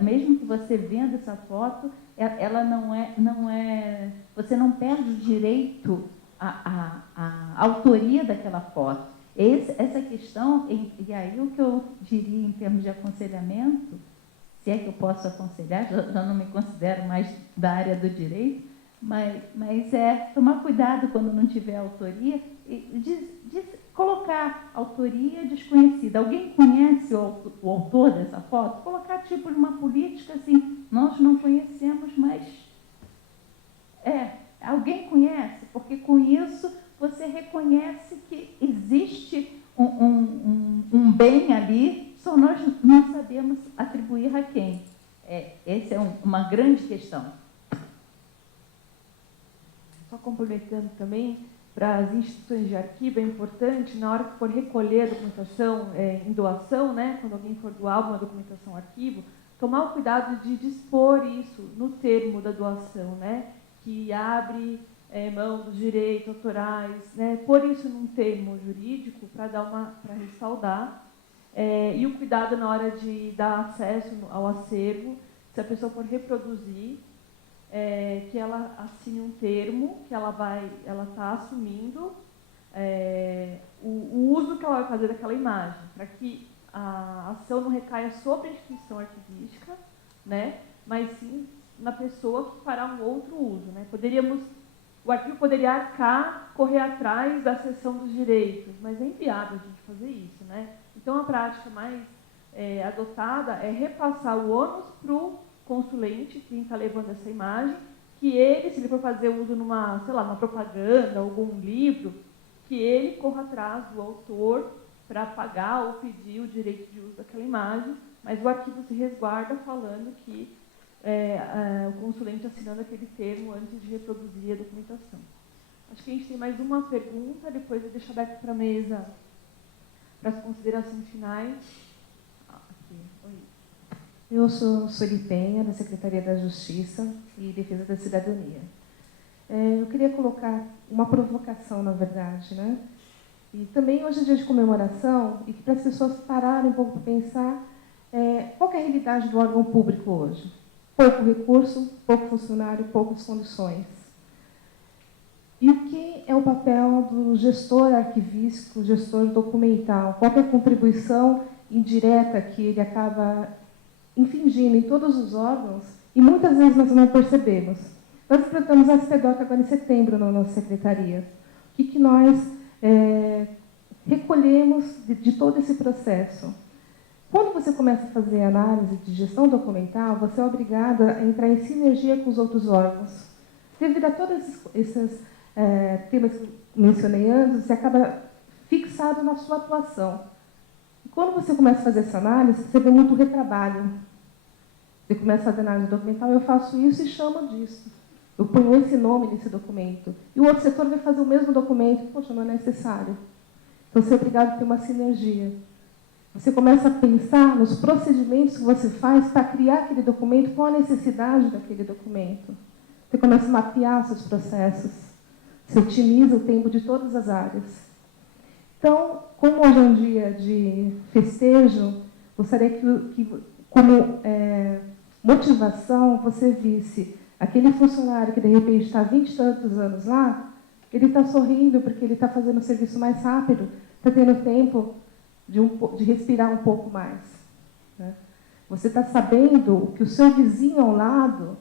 mesmo que você venda essa foto, ela não é, você não perde o direito a autoria daquela foto. Essa questão, e aí o que eu diria em termos de aconselhamento, se é que eu posso aconselhar, já não me considero mais da área do direito, mas é tomar cuidado quando não tiver autoria, de colocar autoria desconhecida. Alguém conhece o autor dessa foto? Colocar tipo uma política assim, nós não conhecemos, mas alguém conhece, porque com isso você reconhece que existe um bem ali, só nós não sabemos atribuir a quem. Essa é uma grande questão. Só complementando também, para as instituições de arquivo é importante, na hora que for recolher a documentação em doação, né, quando alguém for doar alguma documentação arquivo, tomar o cuidado de dispor isso no termo da doação, né, que abre mão dos direitos autorais, né, pôr isso num termo jurídico para respaldar, e o cuidado na hora de dar acesso ao acervo, se a pessoa for reproduzir, que ela assine um termo que ela está assumindo o uso que ela vai fazer daquela imagem, para que a ação não recaia sobre a instituição arquivística, né, mas sim na pessoa que fará um outro uso, né. O arquivo poderia correr atrás da cessão dos direitos, mas é inviável a gente fazer isso, né. Então a prática mais adotada é repassar o ônus para o consulente, quem está levando essa imagem, que ele, se ele for fazer uso numa propaganda, algum livro, que ele corra atrás do autor para pagar ou pedir o direito de uso daquela imagem, mas o arquivo se resguarda falando que o consulente assinando aquele termo antes de reproduzir a documentação. Acho que a gente tem mais uma pergunta, depois eu deixo aberto para a mesa para as considerações finais. Aqui. Oi. Eu sou Sueli Penha, da Secretaria da Justiça e Defesa da Cidadania. Eu queria colocar uma provocação, na verdade, né? E também hoje é dia de comemoração, e que para as pessoas pararem um pouco para pensar qual que é a realidade do órgão público hoje. Pouco recurso, pouco funcionário, poucas condições. E o que é o papel do gestor arquivístico, gestor documental? Qual que é a contribuição indireta que ele acaba infringindo em todos os órgãos, e muitas vezes nós não percebemos. Nós implantamos a SPDOC agora em setembro na nossa secretaria. O que nós recolhemos de todo esse processo? Quando você começa a fazer análise de gestão documental, você é obrigado a entrar em sinergia com os outros órgãos. Devido a todos esses temas que eu mencionei antes, você acaba fixado na sua atuação. Quando você começa a fazer essa análise, você vê muito retrabalho. Você começa a fazer análise documental, eu faço isso e chamo disso. Eu ponho esse nome nesse documento. E o outro setor vai fazer o mesmo documento. Poxa, não é necessário. Então, você é obrigado a ter uma sinergia. Você começa a pensar nos procedimentos que você faz para criar aquele documento, qual a necessidade daquele documento. Você começa a mapear seus processos. Você otimiza o tempo de todas as áreas. Então, como hoje é um dia de festejo, gostaria que como motivação, você visse aquele funcionário que, de repente, está há 20 e tantos anos lá, ele está sorrindo porque ele está fazendo o serviço mais rápido, está tendo tempo de respirar um pouco mais. Né? Você está sabendo que o seu vizinho ao lado,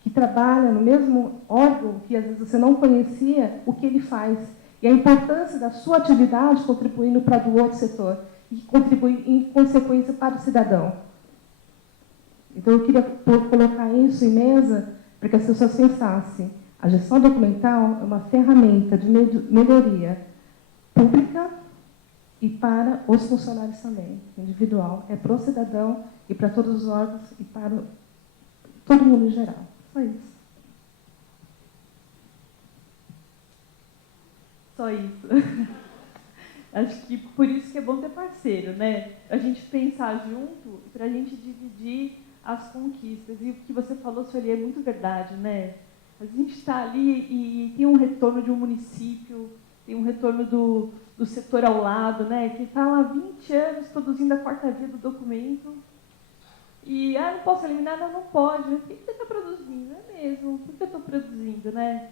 que trabalha no mesmo órgão que às vezes você não conhecia, o que ele faz. E a importância da sua atividade contribuindo para do outro setor e contribuir, em consequência, para o cidadão. Então, eu queria colocar isso em mesa para que as pessoas pensassem. A gestão documental é uma ferramenta de melhoria pública e para os funcionários também, individual. É para o cidadão e para todos os órgãos e para todo mundo em geral. Só isso. Só isso. Acho que por isso que é bom ter parceiro, né? A gente pensar junto, para a gente dividir as conquistas. E o que você falou, Sueli, é muito verdade, né? A gente está ali e tem um retorno de um município, tem um retorno do setor ao lado, né? Que está lá há 20 anos produzindo a quarta via do documento. E, não posso eliminar? Não pode. O que você está produzindo? É mesmo. Por que eu estou produzindo, né?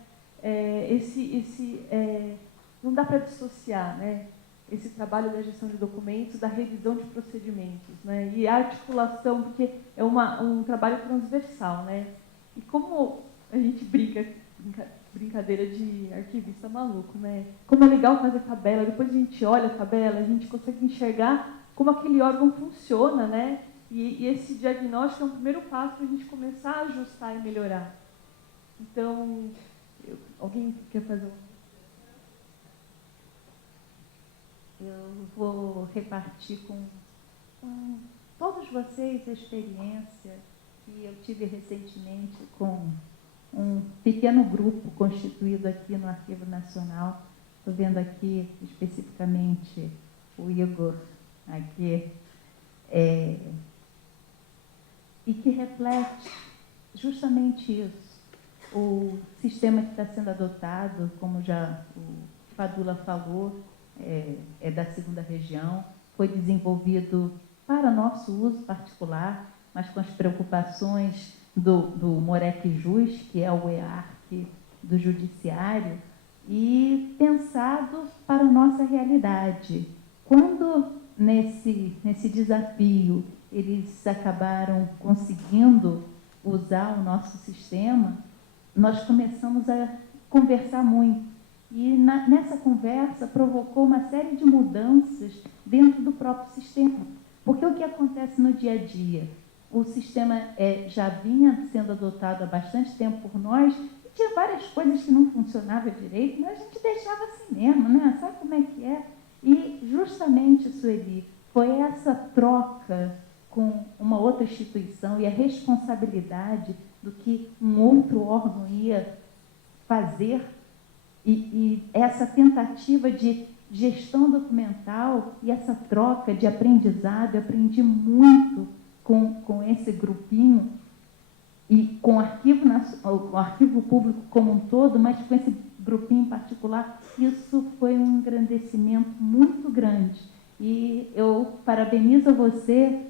não dá para dissociar, né, esse trabalho da gestão de documentos da revisão de procedimentos, né, e a articulação, porque é um trabalho transversal, né, e como a gente brincadeira de arquivista maluco, né, como é legal fazer tabela, depois a gente olha a tabela, a gente consegue enxergar como aquele órgão funciona, né, e esse diagnóstico é um primeiro passo para a gente começar a ajustar e melhorar. Então, alguém quer fazer Eu vou repartir com todos vocês a experiência que eu tive recentemente com um pequeno grupo constituído aqui no Arquivo Nacional. Estou vendo aqui especificamente o Igor aqui, e que reflete justamente isso. O sistema que está sendo adotado, como já o Padula falou, é da 2ª região, foi desenvolvido para nosso uso particular, mas com as preocupações do Morec Jus, que é o EARC do Judiciário, e pensado para a nossa realidade. Quando, nesse desafio, eles acabaram conseguindo usar o nosso sistema, nós começamos a conversar muito. E nessa conversa provocou uma série de mudanças dentro do próprio sistema. Porque o que acontece no dia a dia? O sistema já vinha sendo adotado há bastante tempo por nós, e tinha várias coisas que não funcionavam direito, mas a gente deixava assim mesmo, né? Sabe como é que é? E justamente, Sueli, foi essa troca com uma outra instituição e a responsabilidade do que um outro órgão ia fazer, e essa tentativa de gestão documental e essa troca de aprendizado. Eu aprendi muito com esse grupinho e com o arquivo público como um todo, mas com esse grupinho em particular. Isso foi um engrandecimento muito grande. E eu parabenizo você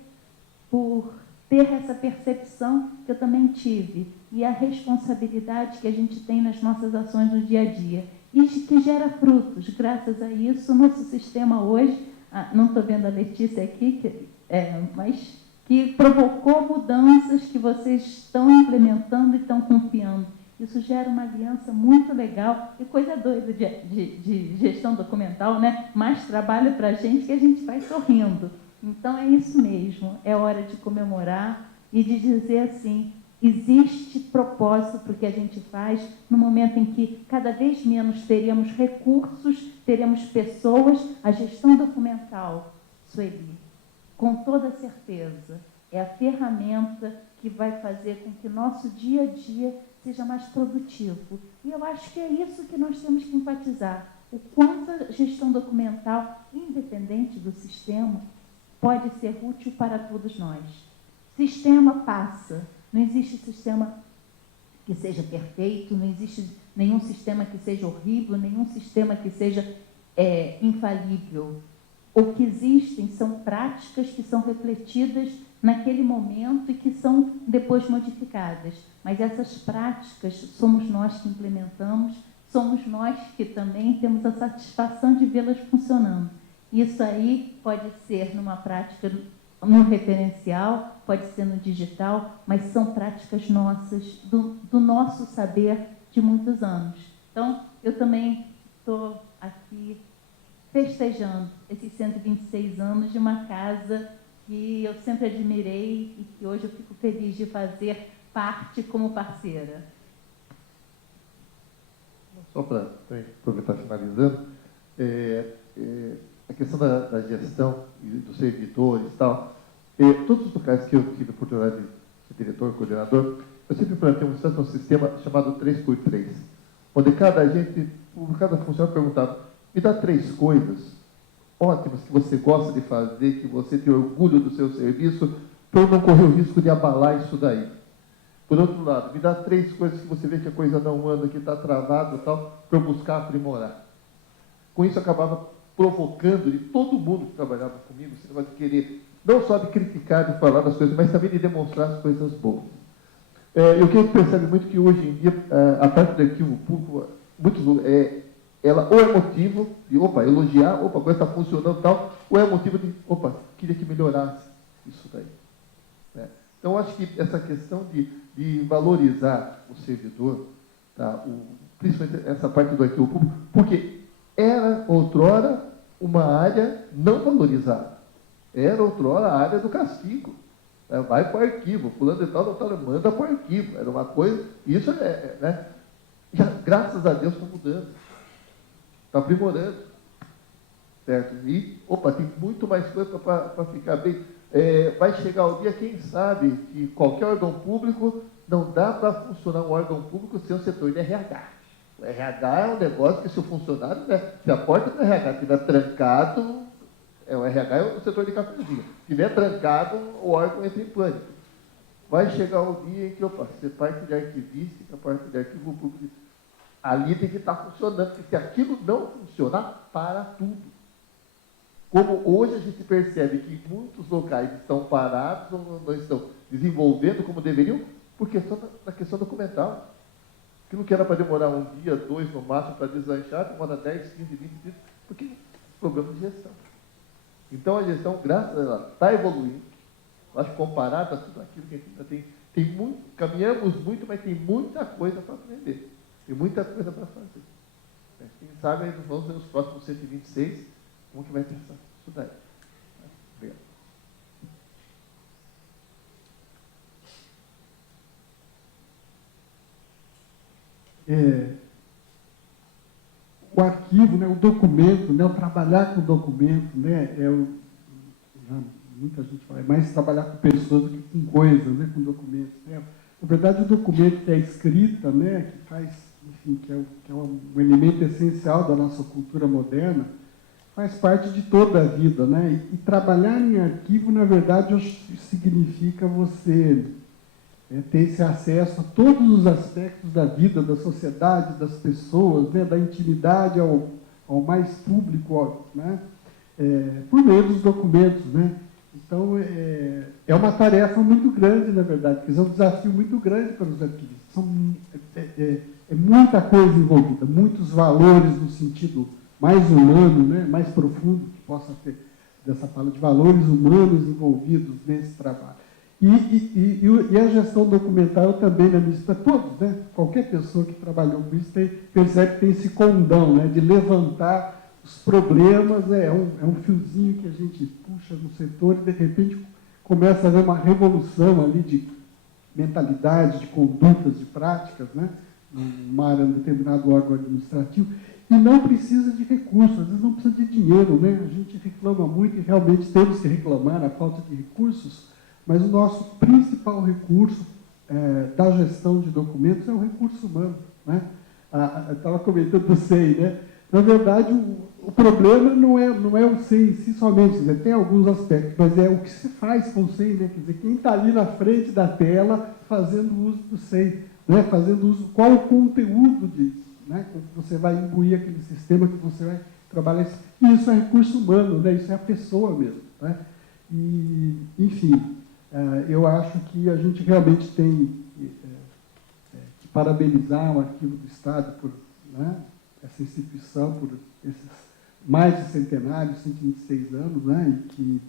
por ter essa percepção que eu também tive, e a responsabilidade que a gente tem nas nossas ações no dia a dia, e que gera frutos. Graças a isso, o nosso sistema hoje, não estou vendo a Letícia aqui, mas que provocou mudanças que vocês estão implementando e estão confiando. Isso gera uma aliança muito legal, e coisa doida de gestão documental, né? Mais trabalho para a gente, que a gente vai sorrindo. Então, é isso mesmo, é hora de comemorar e de dizer assim, existe propósito para o que a gente faz, no momento em que cada vez menos teremos recursos, teremos pessoas. A gestão documental, Sueli, com toda certeza, é a ferramenta que vai fazer com que nosso dia a dia seja mais produtivo. E eu acho que é isso que nós temos que enfatizar, o quanto a gestão documental, independente do sistema, pode ser útil para todos nós. Sistema passa. Não existe sistema que seja perfeito, não existe nenhum sistema que seja horrível, nenhum sistema que seja infalível. O que existem são práticas que são refletidas naquele momento e que são depois modificadas. Mas essas práticas somos nós que implementamos, somos nós que também temos a satisfação de vê-las funcionando. Isso aí pode ser numa prática, no referencial, pode ser no digital, mas são práticas nossas, do nosso saber de muitos anos. Então, eu também estou aqui festejando esses 126 anos de uma casa que eu sempre admirei e que hoje eu fico feliz de fazer parte como parceira. Só para aproveitar finalizando, a questão da gestão e dos servidores e tal, todos os locais que eu tive a oportunidade de ser diretor, coordenador, eu sempre plantei um sistema chamado 3x3, onde cada funcionário perguntava, me dá 3 coisas ótimas que você gosta de fazer, que você tem orgulho do seu serviço, para eu não correr o risco de abalar isso daí. Por outro lado, me dá 3 coisas que você vê que a coisa não anda, que está travado e tal, para eu buscar aprimorar. Com isso, eu acabava provocando de todo mundo que trabalhava comigo, você vai querer, não só de criticar, de falar das coisas, mas também de demonstrar as coisas boas. E o que a gente percebe muito que hoje em dia, a parte do arquivo público, ela ou é motivo de, elogiar, a coisa está funcionando e tal, ou é motivo de, queria que melhorasse isso daí. Né? Então, acho que essa questão de valorizar o servidor, tá? Principalmente essa parte do arquivo público, porque era, outrora, uma área não valorizada. Era, outrora, a área do castigo. Vai para o arquivo, fulano de tal, manda para o arquivo. Era uma coisa, isso né? Já, graças a Deus está mudando. Está aprimorando. Certo? E, tem muito mais coisa para ficar bem. Vai chegar o dia, quem sabe, que qualquer órgão público, não dá para funcionar um órgão público sem o setor de RH. O RH é um negócio que, se o funcionário, né, se a porta do RH estiver trancado, o RH é o setor de cafezinho. Se estiver trancado, o órgão entra em pânico. Vai chegar o dia em que, você parte de arquivística, parte de arquivo público, ali tem que estar funcionando, porque se aquilo não funcionar, para tudo. Como hoje a gente percebe que muitos locais estão parados, ou não estão desenvolvendo como deveriam, por questão da questão documental. Aquilo que era para demorar um dia, 2 no máximo para deslanchar, demora 10, 15, 20 dias, porque problema de gestão. Então a gestão, graças a ela, está evoluindo. Eu acho que comparado a tudo aquilo que a gente ainda tem muito, caminhamos muito, mas tem muita coisa para aprender. Tem muita coisa para fazer. Quem sabe, vamos ver nos próximos 126, como que vai ter isso daí. Obrigado. O arquivo, né, o documento, né, o trabalhar com o documento, né, muita gente fala, é mais trabalhar com pessoas do que com coisas, né, com documentos. Né? Na verdade, o documento que é escrita, né, que faz, enfim, que é um elemento essencial da nossa cultura moderna, faz parte de toda a vida, né? E trabalhar em arquivo, na verdade, significa você ter esse acesso a todos os aspectos da vida, da sociedade, das pessoas, né? Da intimidade ao mais público, né? Por meio dos documentos, né? Então, é uma tarefa muito grande, na verdade, porque é um desafio muito grande para os arquivistas. É muita coisa envolvida, muitos valores no sentido mais humano, né, mais profundo que possa ter dessa fala de valores humanos envolvidos nesse trabalho. E a gestão documental também, né, para todos, né, qualquer pessoa que trabalhou com isso percebe que tem esse condão, né, de levantar os problemas, é um fiozinho que a gente puxa no setor e, de repente, começa a haver uma revolução ali de mentalidade, de condutas, de práticas, né, numa área, num determinado órgão administrativo. E não precisa de recursos, às vezes não precisa de dinheiro, né? A gente reclama muito e realmente temos que reclamar a falta de recursos, mas o nosso principal recurso da gestão de documentos é o recurso humano, né? Eu estava comentando do SEI, né? Na verdade, o problema não é o SEI em si somente, quer dizer, tem alguns aspectos, mas é o que se faz com o SEI, né? Quer dizer, quem está ali na frente da tela fazendo uso do SEI, né? Fazendo uso, qual o conteúdo disso? Né? Você vai imbuir aquele sistema que você vai trabalhar. E isso é recurso humano, né? Isso é a pessoa mesmo. Né? E, enfim, eu acho que a gente realmente tem que parabenizar o Arquivo do Estado por, né, essa instituição, por esses mais de centenário, 126 anos, né? E que,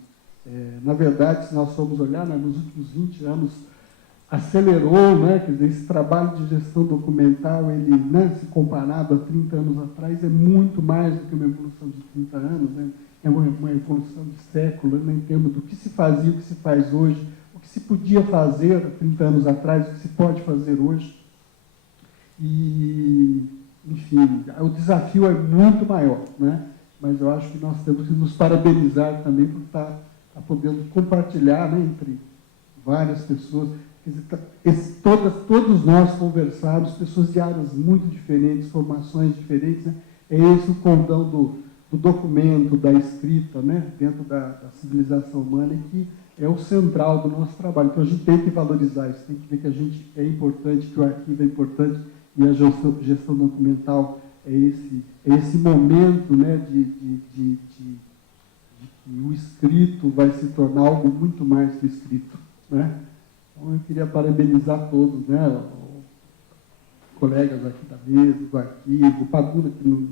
na verdade, se nós formos olhar, né, nos últimos 20 anos, acelerou, né, quer dizer, esse trabalho de gestão documental, ele, né, se comparado a 30 anos atrás, é muito mais do que uma evolução de 30 anos, né, é uma evolução de século, né, em termos do que se fazia, o que se faz hoje, o que se podia fazer há 30 anos atrás, o que se pode fazer hoje. E, enfim, o desafio é muito maior, né, mas eu acho que nós temos que nos parabenizar também por estar podendo compartilhar, né, entre várias pessoas. Quer dizer, todos nós conversarmos, pessoas de áreas muito diferentes, formações diferentes, né? É esse o condão do documento, da escrita, né? Dentro da civilização humana, que é o central do nosso trabalho. Então, a gente tem que valorizar isso, tem que ver que a gente é importante, que o arquivo é importante, e a gestão documental é esse momento, né, de que o escrito vai se tornar algo muito mais que o escrito, né? Então, eu queria parabenizar todos, né? colegas aqui da mesa, do arquivo, o Padula, que nos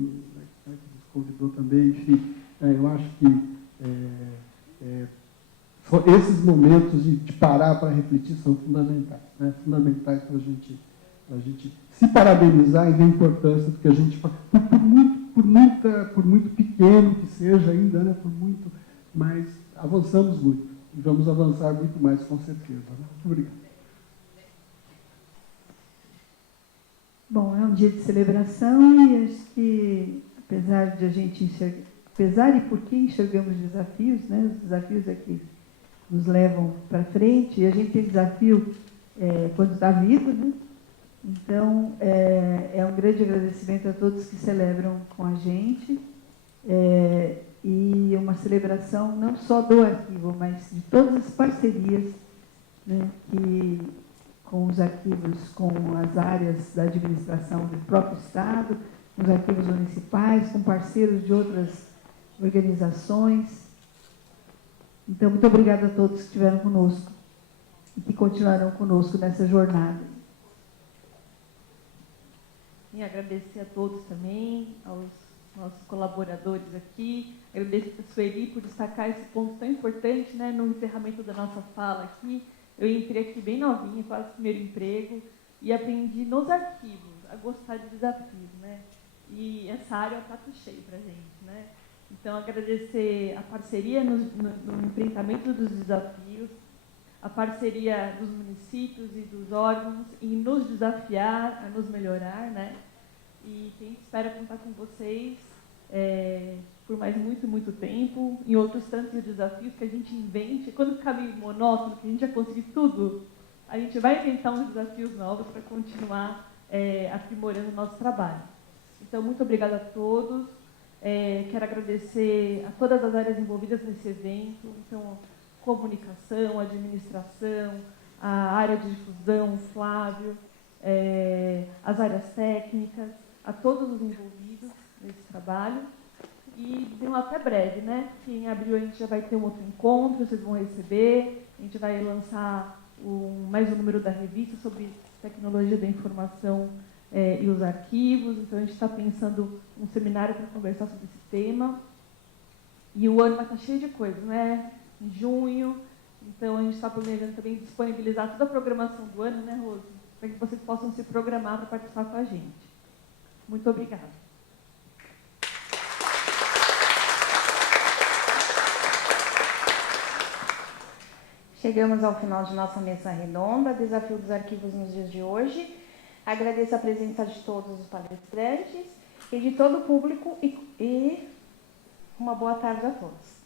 convidou também, enfim, eu acho que esses momentos de parar para refletir são fundamentais, né? Fundamentais para a gente se parabenizar e ver a importância do que a gente faz, por muito pequeno que seja ainda, né? Mas avançamos muito, e vamos avançar muito mais, com certeza. Né? Muito obrigado. Bom, é um dia de celebração e acho que, apesar de a gente enxergar, apesar e porque enxergamos desafios, né? Os desafios é que nos levam para frente, e a gente tem desafio quando está vivo, né? Então, é um grande agradecimento a todos que celebram com a gente, e uma celebração não só do arquivo, mas de todas as parcerias, né, com os arquivos, com as áreas da administração do próprio Estado, com os arquivos municipais, com parceiros de outras organizações. Então, muito obrigada a todos que estiveram conosco e que continuarão conosco nessa jornada. E agradecer a todos também, aos nossos colaboradores aqui. Agradeço a Sueli por destacar esse ponto tão importante, né, no encerramento da nossa fala aqui. Eu entrei aqui bem novinha, quase primeiro emprego, e aprendi nos arquivos a gostar de desafios, né? E essa área é um prato cheio para a gente, né? Então, agradecer a parceria no enfrentamento dos desafios, a parceria dos municípios e dos órgãos em nos desafiar, a nos melhorar, né? E a gente espera contar com vocês por mais muito tempo, em outros tantos desafios que a gente invente. Quando ficar meio monótono, que a gente já conseguir tudo, a gente vai inventar uns desafios novos para continuar aprimorando o nosso trabalho. Então, muito obrigada a todos. Quero agradecer a todas as áreas envolvidas nesse evento, então, comunicação, administração, a área de difusão, o Flávio, as áreas técnicas, a todos os envolvidos nesse trabalho. E até breve, né? Que em abril a gente já vai ter um outro encontro, vocês vão receber, a gente vai lançar mais um número da revista sobre tecnologia da informação e os arquivos. Então, a gente está pensando um seminário para conversar sobre esse tema. E o ano vai estar cheio de coisas, né? Em junho, então a gente está planejando também disponibilizar toda a programação do ano, né, Rose? Para que vocês possam se programar para participar com a gente. Muito obrigada. Chegamos ao final de nossa mesa redonda, Desafio dos Arquivos nos dias de hoje. Agradeço a presença de todos os palestrantes e de todo o público e uma boa tarde a todos.